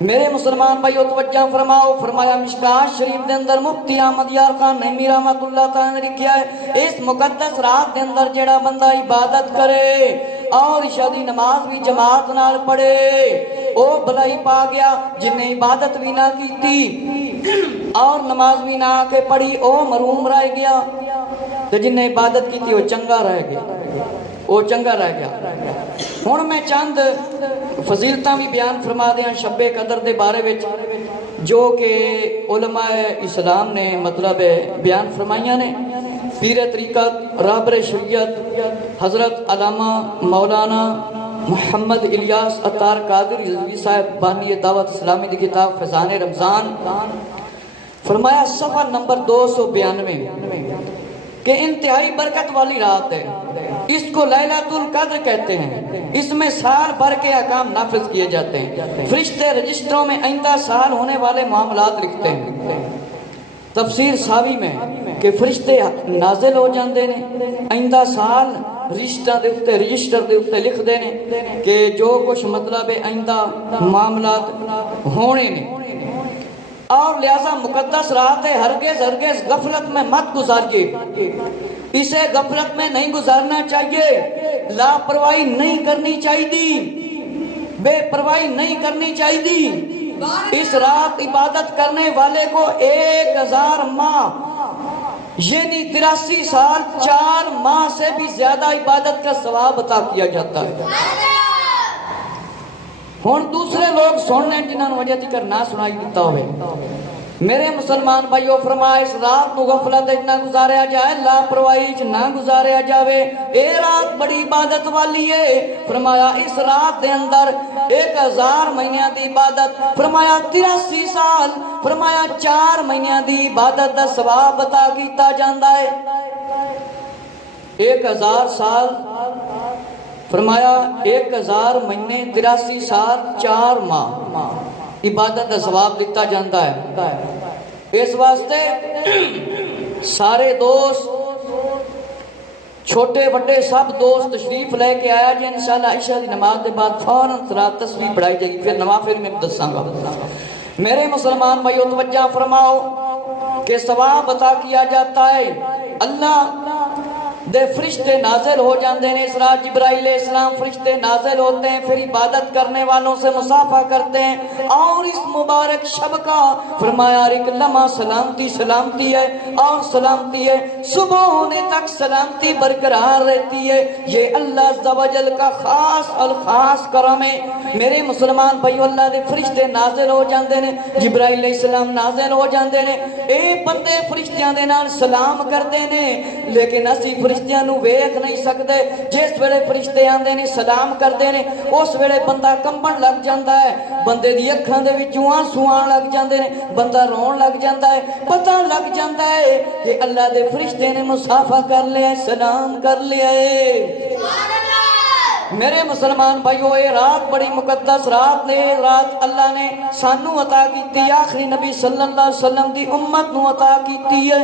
میرے مسلمان بھائیو توجہ فرماؤ. فرمایا مشکات شریف دے اندر مفتی احمد یار خان نعیمی رحمۃ اللہ تعالی نے لکھا ہے اس مقدس رات دے اندر جڑا بندہ عبادت کرے اور عشاء دی نماز بھی جماعت نال پڑھے او بھلائی پا گیا. جن نے عبادت بھی نہ کی اور نماز بھی نہ کے پڑھی او محروم رہ گیا. تو جن نے عبادت کی تھی وہ چنگا رہ گیا وہ چنگا رہ گیا. ہن میں چند فضیلتاں بھی بیان فرما دیاں شب قدر دے بارے وچ جو کہ علماء اسلام نے مطلب بیان فرمائیاں نے. پیر طریقت رہبر شریعت حضرت علامہ مولانا محمد الیاس عطار قادری رضوی صاحب بانی دعوت اسلامی دی کتاب فیضان رمضان فرمایا صفحہ نمبر 292 کہ انتہائی برکت والی رات ہے. اس کو لیلۃ القدر کہتے ہیں. اس میں سال بھر کے احکام نافذ کیے جاتے ہیں. فرشتے رجسٹروں میں آئندہ سال ہونے والے معاملات لکھتے ہیں. تفسیر ساوی میں کہ فرشتے نازل ہو جاندے نے آئندہ سال رجسٹر دے اتے لکھ دینے کہ جو کچھ مطلب آئندہ معاملات ہونے نے، اور لہذا مقدس رات ہے، ہرگز ہرگز غفلت میں مت گزاریے، اسے غفلت میں نہیں گزارنا چاہیے، لاپرواہی نہیں کرنی چاہیے، بے پرواہی نہیں کرنی چاہیے۔ اس رات عبادت کرنے والے کو 1000 ماہ یعنی 83 سال 4 ماہ سے بھی زیادہ عبادت کا ثواب عطا کیا جاتا ہے۔ ہن دوسرے لوگ سننے جنہاں نے وجہ تکر نہ سنائی دیتا ہوئے، میرے مسلمان بھائیو فرمایا اس رات نو غفلت نہ گزاریا جائے، لاپرواہی نہ گزاریا جاوے، اے رات بڑی عبادت والی ہے۔ فرمایا اس رات دے اندر 1000 مہینیاں دی عبادت، فرمایا 83 سال، فرمایا 4 مہینیاں دی عبادت دا ثواب عطا کیتا جاندا ہے۔ 1000 سال، فرمایا 1000 مہینے 83 سال 4 ماہ عبادت کا ثواب دیتا جاتا ہے۔ اس واسطے سارے دوست چھوٹے بڑے سب دوست تشریف لے کے آیا جی، انشاءاللہ عشاء دی نماز کے بعد فوراً رات تسبیح پڑھائی جائے گی، پھر نوافل میں دساں گا۔ میرے مسلمان بھائیو توجہ فرماؤ کہ ثواب عطا کیا جاتا ہے، اللہ دے فرشتے نازل ہو جاندے نے، اس رات جبرائیل علیہ السلام فرشتے نازل ہوتے ہیں، پھر عبادت کرنے والوں سے مصافحہ کرتے ہیں، اور اس مبارک شب کا فرمایا ایک لمحہ سلامتی سلامتی ہے، اور سلامتی ہے صبح ہونے تک سلامتی برقرار رہتی ہے۔ یہ اللہ عز و جل کا خاص الخاص کرم ہے۔ میرے مسلمان بھائیو اللہ دے فرشتے نازل ہو جاندے نے، جبرائیل علیہ السلام نازل ہو جاندے نے، اے بندے فرشتیاں دے نال سلام کردے نے، لیکن اسی فرشتیاں نو ویکھ نہیں سکتے۔ جس ویلے فرشتے آندے نے سلام کردے نے، اس ویلے بندہ کمبن لگ جاندا ہے، بندے دی اکھاں دے وچوں آنسو آن لگ جاندے نے، بندہ رون لگ جاندا ہے، پتہ لگ جاندا ہے کہ اللہ دے فرشتے نے مصافحہ کر لیا، سلام کر لیا ہے۔ میرے مسلمان بھائیو اے رات بڑی مقدس رات نے، رات اللہ نے سانو عطا کیتی، آخری نبی صلی اللہ علیہ وسلم دی امت نو عطا کیتی ہے۔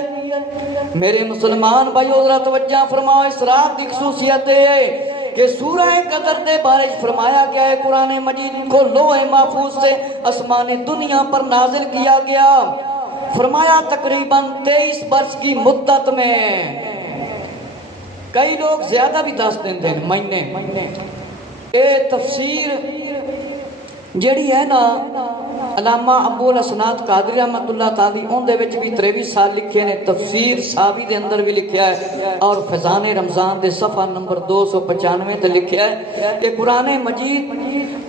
میرے مسلمان بھائیو ذرا توجہ فرماؤ، اس رات دی خصوصیت ہے کہ سورہ قدر دے بارے فرمایا گیا ہے، قرآن مجید کو لوح محفوظ سے آسمان دنیا پر نازل کیا گیا، فرمایا تقریباً 23 برس کی مدت میں، کئی لوگ زیادہ بھی دس دن مہینے۔ اے تفسیر جیڑی ہے نا علامہ ابو الحسنات قادری رحمت اللہ تعالی ان دے وچ بھی 23 سال لکھے نے، تفسیر ساوی دے اندر بھی لکھیا ہے، اور فیضان رمضان دے صفحہ نمبر 295 تے لکھیا ہے کہ قرآن مجید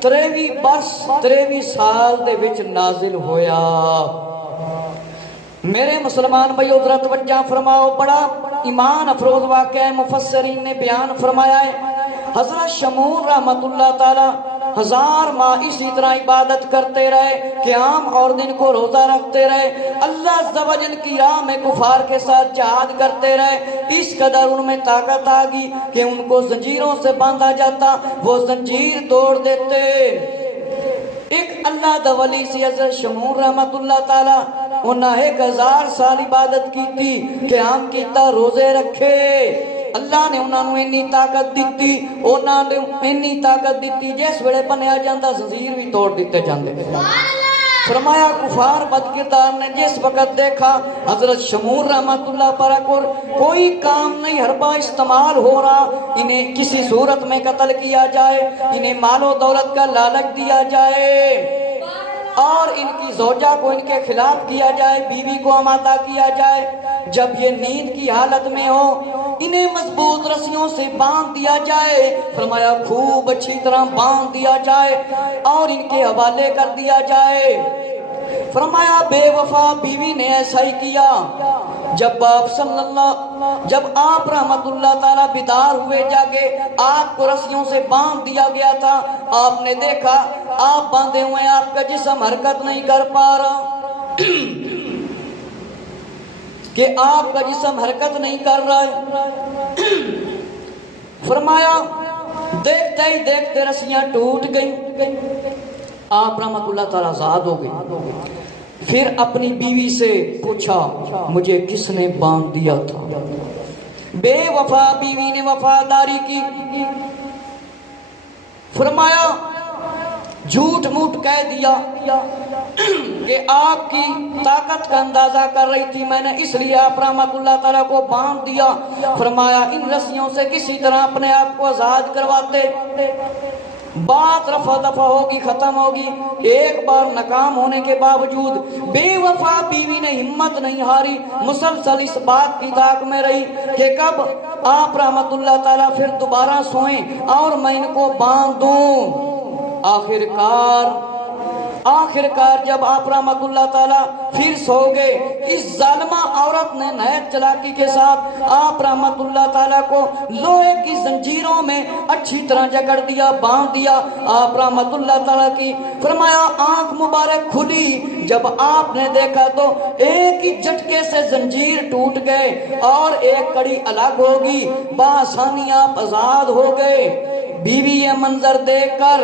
23 برس 23 سال دے وچ نازل ہویا۔ میرے مسلمان بھائیو ذرا توجہ فرماؤ، بڑا ایمان افروز واقعہ ہے، مفسرین نے بیان فرمایا ہے، حضرت شمون رحمت اللہ تعالی 1000 ماہ اسی طرح عبادت کرتے رہے، قیام اور دن کو روزہ رکھتے رہے، اللہ عز و جل کی راہ میں کفار کے ساتھ جہاد کرتے رہے، اس قدر ان میں طاقت آ گئی کہ ان کو زنجیروں سے باندھا جاتا، وہ زنجیر توڑ دیتے۔ ایک اللہ دا ولی سی حضرت شمون رحمت اللہ تعالی، انہاں 1000 سال عبادت کی تھی، قیام کیتا، روزے رکھے، اللہ نے انہاں نو اتنی طاقت دیتی، انہاں نے اتنی طاقت دیتی جس ویلے بنیا جاندا زنجیر بھی توڑ دیتے جاندے۔ فرمایا کفار بدکردار نے جس وقت دیکھا حضرت شمون رحمت اللہ پر کوئی کام نہیں، حربہ استعمال ہو رہا، انہیں کسی صورت میں قتل کیا جائے، انہیں مال و دولت کا لالچ دیا جائے، اور ان کی زوجہ کو ان کے خلاف کیا جائے، بیوی کو آمادہ کیا جائے، جب یہ نیند کی حالت میں ہو انہیں مضبوط رسیوں سے باندھ دیا جائے، فرمایا خوب اچھی طرح باندھ دیا جائے اور ان کے حوالے کر دیا جائے۔ فرمایا بے وفا بیوی نے ایسا ہی کیا۔ جب آپ رحمت اللہ تعالیٰ بیدار ہوئے جاگے، آپ کو رسیوں سے باندھ دیا گیا تھا، آپ نے دیکھا آپ باندھے ہوئے، آپ کا جسم حرکت نہیں کر پا رہا، کہ آپ کا جسم حرکت نہیں کر رہا ہے۔ فرمایا دیکھتے ہی دیکھتے رسیاں ٹوٹ گئیں، آپ رحمت اللہ تعالیٰ آزاد ہو گئی۔ پھر اپنی بیوی سے پوچھا مجھے کس نے باندھ دیا تھا؟ بے وفا بیوی نے وفاداری کی، فرمایا جھوٹ موٹ کہہ دیا کہ آپ کی طاقت کا اندازہ کر رہی تھی، میں نے اس لیے آپ رحمت اللہ تعالیٰ کو باندھ دیا۔ فرمایا ان رسیوں سے کسی طرح اپنے آپ کو آزاد کرواتے، بات رفع دفع ہوگی، ختم ہوگی۔ ایک بار ناکام ہونے کے باوجود بے وفا بیوی نے ہمت نہیں ہاری، مسلسل اس بات کی تاک میں رہی کہ کب آپ رحمت اللہ تعالیٰ پھر دوبارہ سوئیں اور میں ان کو باندھ دوں۔ آخر کار جب آپ رحمت اللہ تعالیٰ پھر سو گئے، اس ظالمہ عورت نے نہایت چلاکی کے ساتھ آپ رحمت اللہ تعالیٰ کو لوہے کی زنجیروں میں اچھی طرح جکڑ دیا، باندھ دیا۔ آپ رحمت اللہ تعالیٰ کی فرمایا آنکھ مبارک کھلی، جب آپ نے دیکھا تو ایک ہی جھٹکے سے زنجیر ٹوٹ گئے اور ایک کڑی الگ ہوگی، بآسانی آپ آزاد ہو گئے۔ بیوی یہ منظر دیکھ کر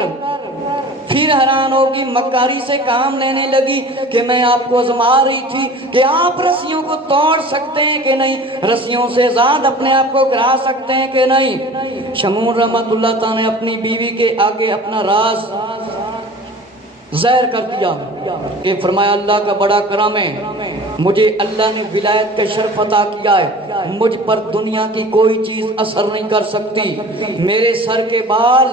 پھر حیران ہوگی، مکاری سے کام لینے لگی کہ میں آپ کو آزما رہی تھی کہ آپ رسیوں کو توڑ سکتے ہیں کہ نہیں، رسیوں سے آزاد اپنے آپ کو کرا سکتے ہیں کہ نہیں۔ شمون رحمت اللہ تعالیٰ نے اپنی بیوی کے آگے اپنا راز ظاہر کر دیا کہ فرمایا اللہ کا بڑا کرم ہے، مجھے اللہ نے ولایت کا شرف عطا کیا ہے، مجھ پر دنیا کی کوئی چیز اثر نہیں کر سکتی، میرے سر کے بال،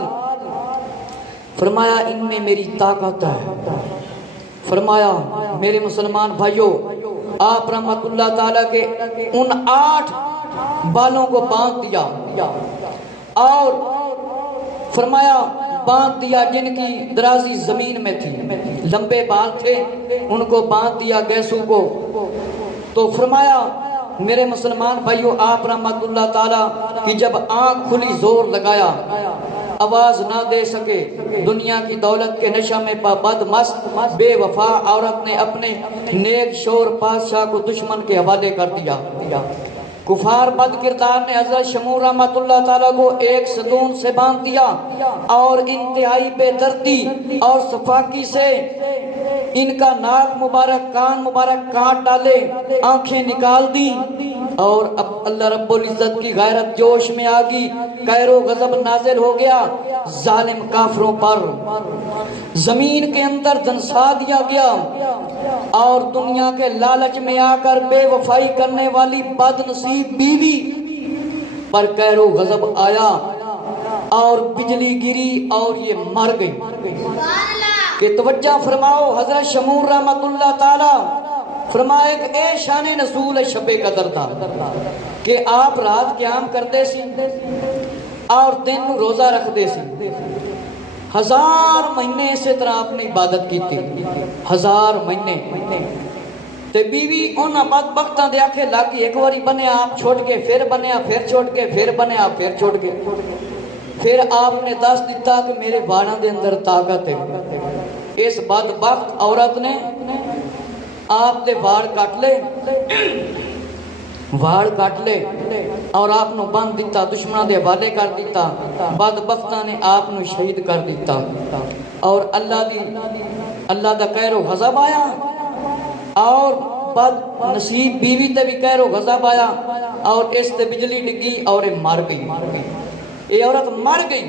فرمایا ان میں میری طاقت ہے۔ فرمایا میرے مسلمان بھائیوں، آپ رحمت اللہ تعالیٰ کے ان 8 بالوں کو باندھ دیا اور فرمایا باندھ دیا جن کی درازی زمین میں تھی، لمبے بال تھے، ان کو باندھ دیا گیسو کو۔ تو فرمایا میرے مسلمان بھائیوں، آپ رحمت اللہ تعالیٰ کی جب آنکھ کھلی، زور لگایا، آواز نہ دے سکے، دنیا کی دولت کے نشہ میں پابند مست بے وفا عورت نے اپنے نیک شور بادشاہ کو دشمن کے حوالے کر دیا۔ کفار بد کردار نے حضرت شمون رحمت اللہ تعالیٰ کو ایک ستون سے باندھ دیا اور انتہائی بے دردی اور صفاقی سے ان کا ناک مبارک، کان مبارک کاٹ ڈالے، آنکھیں نکال دی، اور اب اللہ رب العزت کی غیرت جوش میں آگی، قہر و غضب نازل ہو گیا، ظالم کافروں پر زمین کے اندر دنسا دیا گیا، اور دنیا کے لالچ میں آ کر بے وفائی کرنے والی بد نصیب بیوی پر قہر و غضب آیا اور بجلی گری اور یہ مر گئی۔ کہ توجہ فرماؤ، حضرت شمون رحمت اللہ تعالی فرمائے کہ اے شان نزول شب قدر تھا کہ آپ رات قیام کرتے سی اور دن روزہ رکھتے سی، 1000 مہینے اسی طرح آپ نے عبادت کی تھی، 1000 مہینے۔ تے بیوی ان بدبختاں دے آکھے لاگی، ایک واری بنے آپ چھوڑ کے، پھر بنیا پھر چھوڑ کے، پھر بنے آپ پھر چھوڑ کے۔ پھر آپ نے دس دیتا کہ میرے باڑاں دے اندر طاقت ہے۔ اس بدبخت عورت نے آپ دے واڑ کٹ لے، واڑ کٹ لے اور آپ نو بند دیتا، دشمنوں دے حوالے کر دیتا، بدبختاں نے آپ نو شہید کر دیتا، اور اللہ دا قہر و غضب آیا، اور بد نصیب بیوی تے بھی قہر و غضب آیا، اور اس تے بجلی ڈگی اور مر گئی۔ یہ عورت مر گئی۔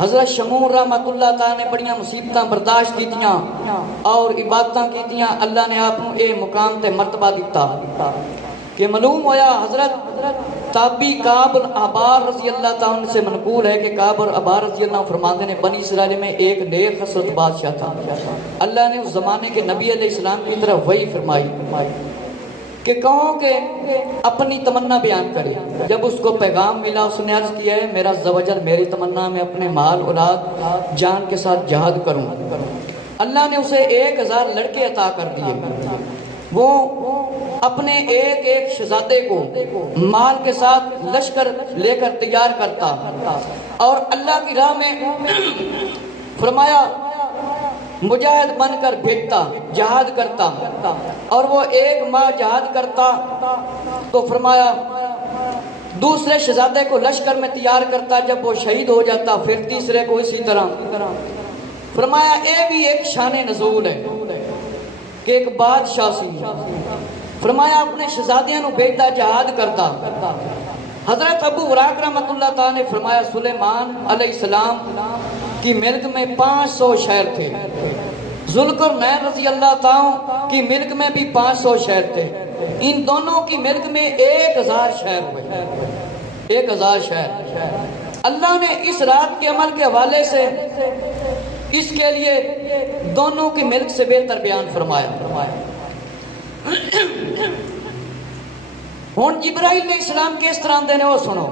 حضرت شمون رحمت اللہ تعالیٰ نے بڑیاں مصیبتاں برداشت کیتیاں اور عبادتاں کیتیاں، اللہ نے آپ اے مقام تے مرتبہ دیتا کہ معلوم ہویا حضرت تابی کعب الاحبار رضی اللہ تعالیٰ سے منقول ہے کہ کعب الاحبار رضی اللہ فرماتے ہیں بنی اسرائیل میں ایک نیک خسرت بادشاہ تھا، اللہ نے اس زمانے کے نبی علیہ السلام کی طرف وحی فرمائی کہ کہو کہ اپنی تمنا بیان کرے۔ جب اس کو پیغام ملا، اس نے عرض کیا ہے میرا زوجل میری تمنا میں اپنے مال اولاد جان کے ساتھ جہاد کروں۔ اللہ نے اسے 1000 لڑکے عطا کر دیے، وہ اپنے ایک ایک شہزادے کو مال کے ساتھ لشکر لے کر تیار کرتا اور اللہ کی راہ میں فرمایا مجاہد بن کر بھیجتا، جہاد کرتا، اور وہ 1 ماہ جہاد کرتا تو فرمایا دوسرے شہزادے کو لشکر میں تیار کرتا، جب وہ شہید ہو جاتا پھر تیسرے کو اسی طرح۔ فرمایا اے بھی ایک شان نزول ہے کہ ایک بادشاہ سی، فرمایا اپنے شہزادیاں نو بھیجدا جہاد کرتا۔ حضرت ابو براق رحمۃ اللہ تعالی نے فرمایا سلیمان علیہ السلام کی ملک میں 500 شہر تھے، ذوالقرنین رضی اللہ تعالی کی ملک میں بھی 500 شہر تھے، ان دونوں کی ملک میں 1000 شہر ہوئے، 1000 شہر۔ اللہ نے اس رات کے عمل کے حوالے سے اس کے لیے دونوں کی ملک سے بہتر بیان فرمایا۔ ہون جبرائیل علیہ السلام کے اس طرح دینے وہ سنو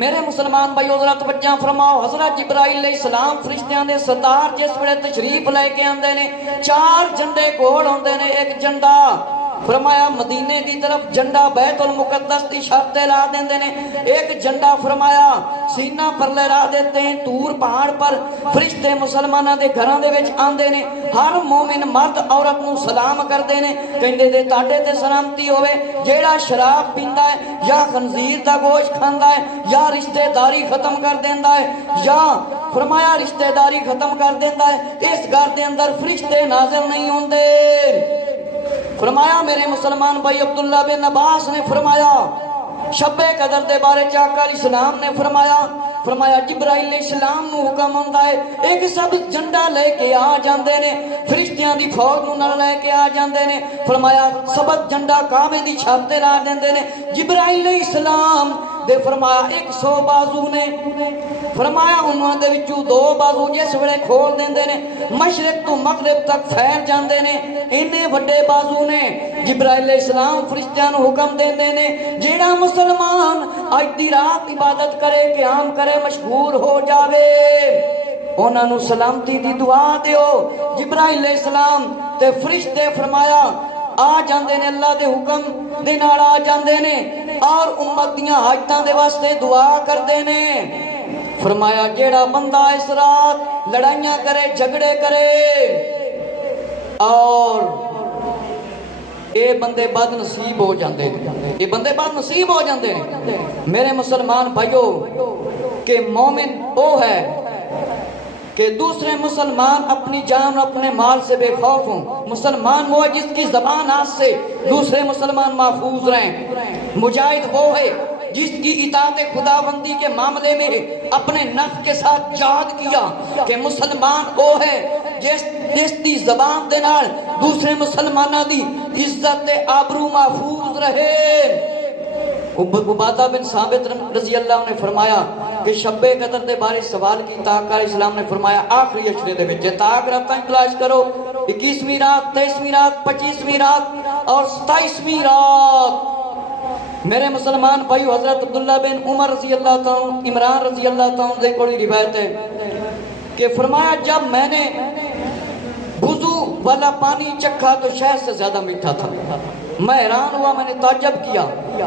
میرے مسلمان بھائی، حضرت توجہ فرماؤ۔ حضرت جبرائیل علیہ السلام فرشتیاں دے سردار جس ویلے تشریف لے کے آندے نے 4 جھنڈے کول ہوندے نے، ایک جھنڈا فرمایا مدینے دی طرف جھنڈا بیت المقدس دی چھت تے لا دیندے نے، ایک جھنڈا فرمایا سینہ پر لہرا دیتے ہیں، طور پہاڑ پر فرشتے مسلماناں دے گھراں دے وچ آندے نے، ہر مومن مرد عورت نو سلام کردے نے، کہندے دے تاڈے تے سلامتی ہوے، جیڑا شراب پیندا ہے یا خنزیر دا گوشت کھاندا ہے یا رشتہ داری ختم کر دیندا ہے یا فرمایا رشتہ داری ختم کر دیندا ہے، اس گھر دے اندر فرشتے نازل نہیں ہوندے۔ فرمایا میرے مسلمان بھائی، عبداللہ بن عباس نے فرمایا شب قدر دے بارے آقا علیہ السلام نے فرمایا جبرائیل علیہ السلام نو حکم ہوندا ہے ایک سب جھنڈا لے کے آ جاندے نے، فرشتیاں دی فوج نو نال لے کے آ جاندے نے، فرمایا سبت جھنڈا کعبے دی چھت تے لا دیندے نے، جبرائیل علیہ السلام دے فرمایا 100 بازو نے، فرمایا انہاں دے وچوں 2 بازو جس ویلے کھول دیندے نے مشرق تو مغرب تک پھیل جاندے نے، اینے وڈے بازو نے۔ جبرائیل علیہ السلام فرشتیاں نو حکم دیندے نے جیڑا مسلمان اج دی رات عبادت کرے قیام کرے مشغول ہو جاوے انہاں نو سلامتی دی دعا دیو۔ جبرائیل علیہ السلام تے فرشتے فرمایا آ جاندے نے، اللہ دے حکم دے نال آ جاندے نے اور امت دیاں حاجتاں دے واسطے دعا کردے نے۔ فرمایا جیڑا بندہ اس رات لڑائیاں کرے جھگڑے کرے اور اے بندے بد نصیب ہو جاندے ہیں، اے بندے بد نصیب ہو جاندے ہیں۔ میرے مسلمان بھائیو کہ مومن وہ ہے کہ دوسرے مسلمان اپنی جان اور اپنے مال سے بے خوف ہوں، مسلمان وہ ہے جس کی زبان ہاتھ سے دوسرے مسلمان محفوظ رہیں، مجاہد وہ ہے جس کی اطاعت خداوندی کے معاملے میں اپنے نفس کے ساتھ جہاد کیا، کہ مسلمان وہ ہے جس دی زبان دے نال دوسرے مسلمانہ دی عزت آبرو محفوظ رہے۔ عبادہ بن ثابت رضی اللہ عنہ نے فرمایا کہ شب قدر دے بارے سوال کی آقا علیہ السلام نے فرمایا آخری اشرے دے وچ تاک راتاں تلاش کرو، 21ویں رات، 23ویں رات، 25ویں رات اور 27ویں رات۔ میرے مسلمان بھائیو، حضرت عبداللہ بن عمر رضی اللہ تعالی عمران رضی اللہ تعالی دے کوئی روایت ہے کہ فرمایا جب میں نے وضو والا پانی چکھا تو شہد سے زیادہ میٹھا تھا، میں حیران ہوا، میں نے تعجب کیا۔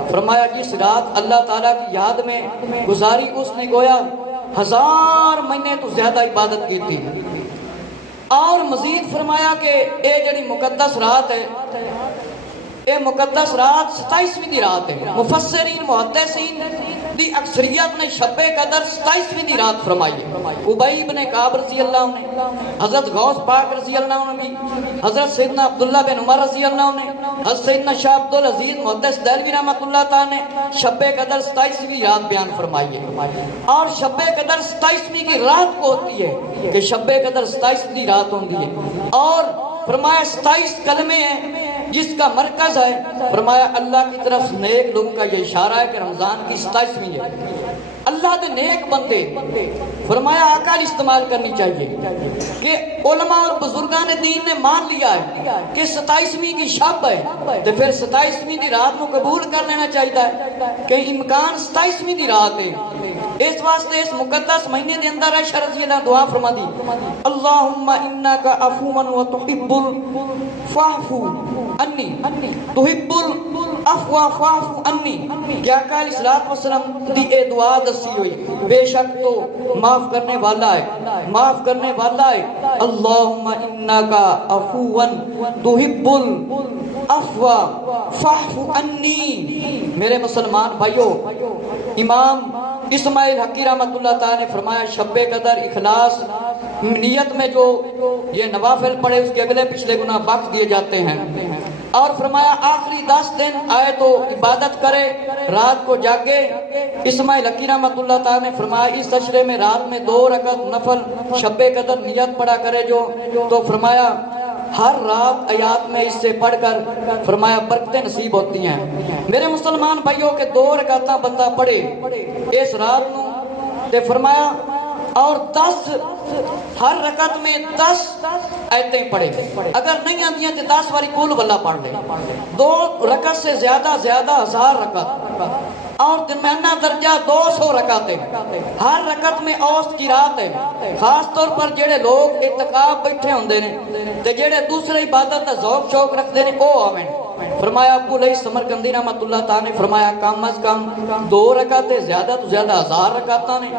فرمایا جس رات اللہ تعالیٰ کی یاد میں گزاری اس نے گویا 1000 مہینے تو زیادہ عبادت کی تھی۔ اور مزید فرمایا کہ اے جڑی مقدس رات ہے، اے مقدس رات 27ویں دی رات ہے۔ مفسرین محدثین دی اکثریت نے شب قدر 27ویں دی رات فرمائی ہے۔ ابی بن کعب رضی اللہ عنہ، حضرت غوث پاک رضی اللہ عنہ بھی، حضرت سیدنا عبداللہ بن عمر رضی اللہ عنہ، حضرت سیدنا شاہ عبدالعزیز محدث دہلوی رحمۃ اللہ تعالی نے شب قدر 27ویں رات بیان فرمائی ہے۔ اور شب قدر 27ویں کی رات کو ہوتی ہے کہ شب قدر 27ویں رات ہوتی ہے، اور فرمایا 27 کلمے ہیں جس کا مرکز ہے، فرمایا اللہ کی طرف نیک لوگوں کا یہ اشارہ ہے کہ رمضان کی 27ویں ہے۔ اللہ دے نیک بندے فرمایا عقل استعمال کرنی چاہیے کہ علماء اور بزرگان دین نے مان لیا ہے کہ 27ویں کی شب ہے تو پھر 27ویں دی رات کو قبول کر لینا چاہیے کہ امکان 27ویں دی رات ہے۔ اس واسطے اس مقدس مہینے دے اندر عائشہ رضی اللہ دعا فرما دی، اللہم انکا عفو و تحب الفعف انی، تحب العفو فاعف انی۔ کیا آقا علیہ السلام دی اے دعا دسی ہوئی، بے شک تو معاف کرنے والا ہے، معاف کرنے والا ہے۔ اللہم انکا عفو تحب العفو فاعف انی۔ میرے مسلمان بھائیو، امام اسماعیل حقی رحمت اللہ تعالی نے فرمایا شب قدر اخلاص نیت میں جو یہ نوافل پڑھے اس کے اگلے پچھلے گناہ بخش دیے جاتے ہیں۔ اور فرمایا آخری 10 دن آئے تو عبادت کرے، رات کو جاگے۔ اسماعیل حقی رحمۃ اللہ تعالیٰ نے فرمایا اس عشرے میں رات میں 2 رکعت نفل شب قدر نیت پڑھا کرے جو، تو فرمایا ہر رات آیات میں اس سے پڑھ کر فرمایا برکتیں نصیب ہوتی ہیں۔ میرے مسلمان بھائیوں کے 2 رکعتاں بندہ پڑھے اس رات نو تے فرمایا اور 10 ہر رکعت میں 10 آیتیں پڑھے، اگر نہیں آتی ہیں تو 10 باری قل واللہ پڑھ لے۔ 2 رکعت سے زیادہ 1000 رکعت اور درمیانہ درجہ 200 رکعتیں، ہر رکعت میں اوسط کی رات ہے۔ خاص طور پر جڑے لوگ اعتکاف بیٹھے ہوندے نے تے جڑے دوسرے عبادت دا ذوق شوق رکھتے نے او آویں۔ فرمایا ابو علیہ سمرقندی رحمۃ اللہ تعالیٰ نے فرمایا کم از کم 2 رکعتیں، زیادہ تو زیادہ 1000 رکعتاں نے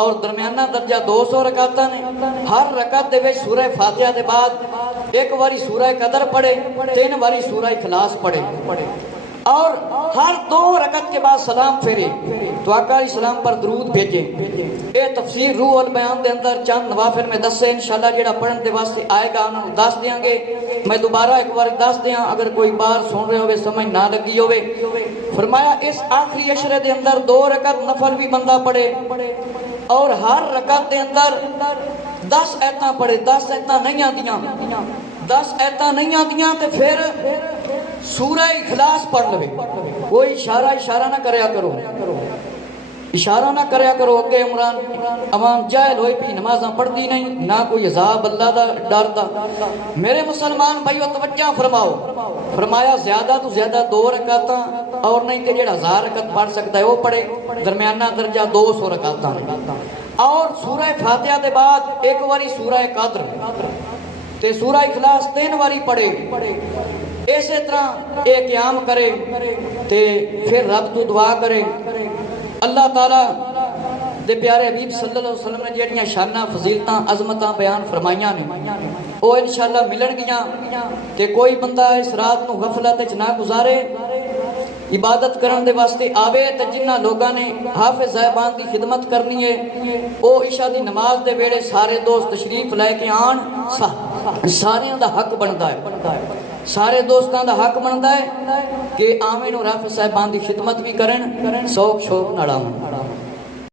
اور درمیانہ درجہ 200 رکعتاں نے۔ ہر رکعت دے وچ سورہ فاتحہ دے بعد 1 باری سورہ قدر پڑھے، 3 باری سورہ اخلاص پڑھے اور ہر 2 رکعت کے بعد سلام پھیرے تو آقا علیہ السلام پر درود بھیجے۔ اے تفسیر روح البیان دے اندر چند نوافل میں دسے، انشاءاللہ جڑا پڑھن دے واسطے آئے گا انہوں نے دس دیاں گے۔ میں دوبارہ ایک بار دس دیاں اگر کوئی بار سن رہے ہوئے سمجھ نہ لگی ہوئے۔ فرمایا اس آخری عشرے دے اندر 2 رکعت نفل بھی بندہ پڑھے اور ہر رکعت دے اندر 10 آیتاں پڑھے۔ 10 آیتاں نہیں آتیاں، 10 آیتاں نہیں آتیاں تے پھر سورہ اخلاص پڑھ لوے۔ کوئی اشارہ نہ کریا کرو، اشارہ نہ کریا کرو اگے عمران عوام جاہل ہوئی بھی نمازاں پڑھتی نہیں، نہ کوئی عذاب اللہ دا ڈرتا۔ میرے مسلمان بھائیو توجہ فرماؤ، فرمایا زیادہ تو زیادہ 2 رکعتاں اور نہیں کہ جڑا 1000 رکعت پڑھ سکتا ہے وہ پڑھے، درمیانہ درجہ 200 رکعتاں اور سورہ فاتحہ دے بعد 1 باری سورہ قدر تے سورہ اخلاص 3 باری پڑھے۔ اسی طرح ایک قیام کرے تے پھر رب تو دعا کرے۔ اللہ تعالیٰ دے پیارے حبیب صلی اللہ علیہ وسلم نے جڑیاں شانہ فضیلتاں عظمتاں بیان فرمائیاں نے وہ انشاءاللہ ملن گیاں کہ کوئی بندہ اس رات نو غفلت وچ نہ گزارے، عبادت کرن دے واسطے آوے تے جنہ لوگاں نے حافظ صاحبان دی خدمت کرنی ہے او عشاء دی نماز دے ویڑے سارے دوست تشریف لے کے آن، سارے دا حق بندا ہے، سارے دوستاں دا حق بندا ہے کہ آویں نو حافظ صاحبان دی خدمت بھی کرن، سوک شوق نال آون۔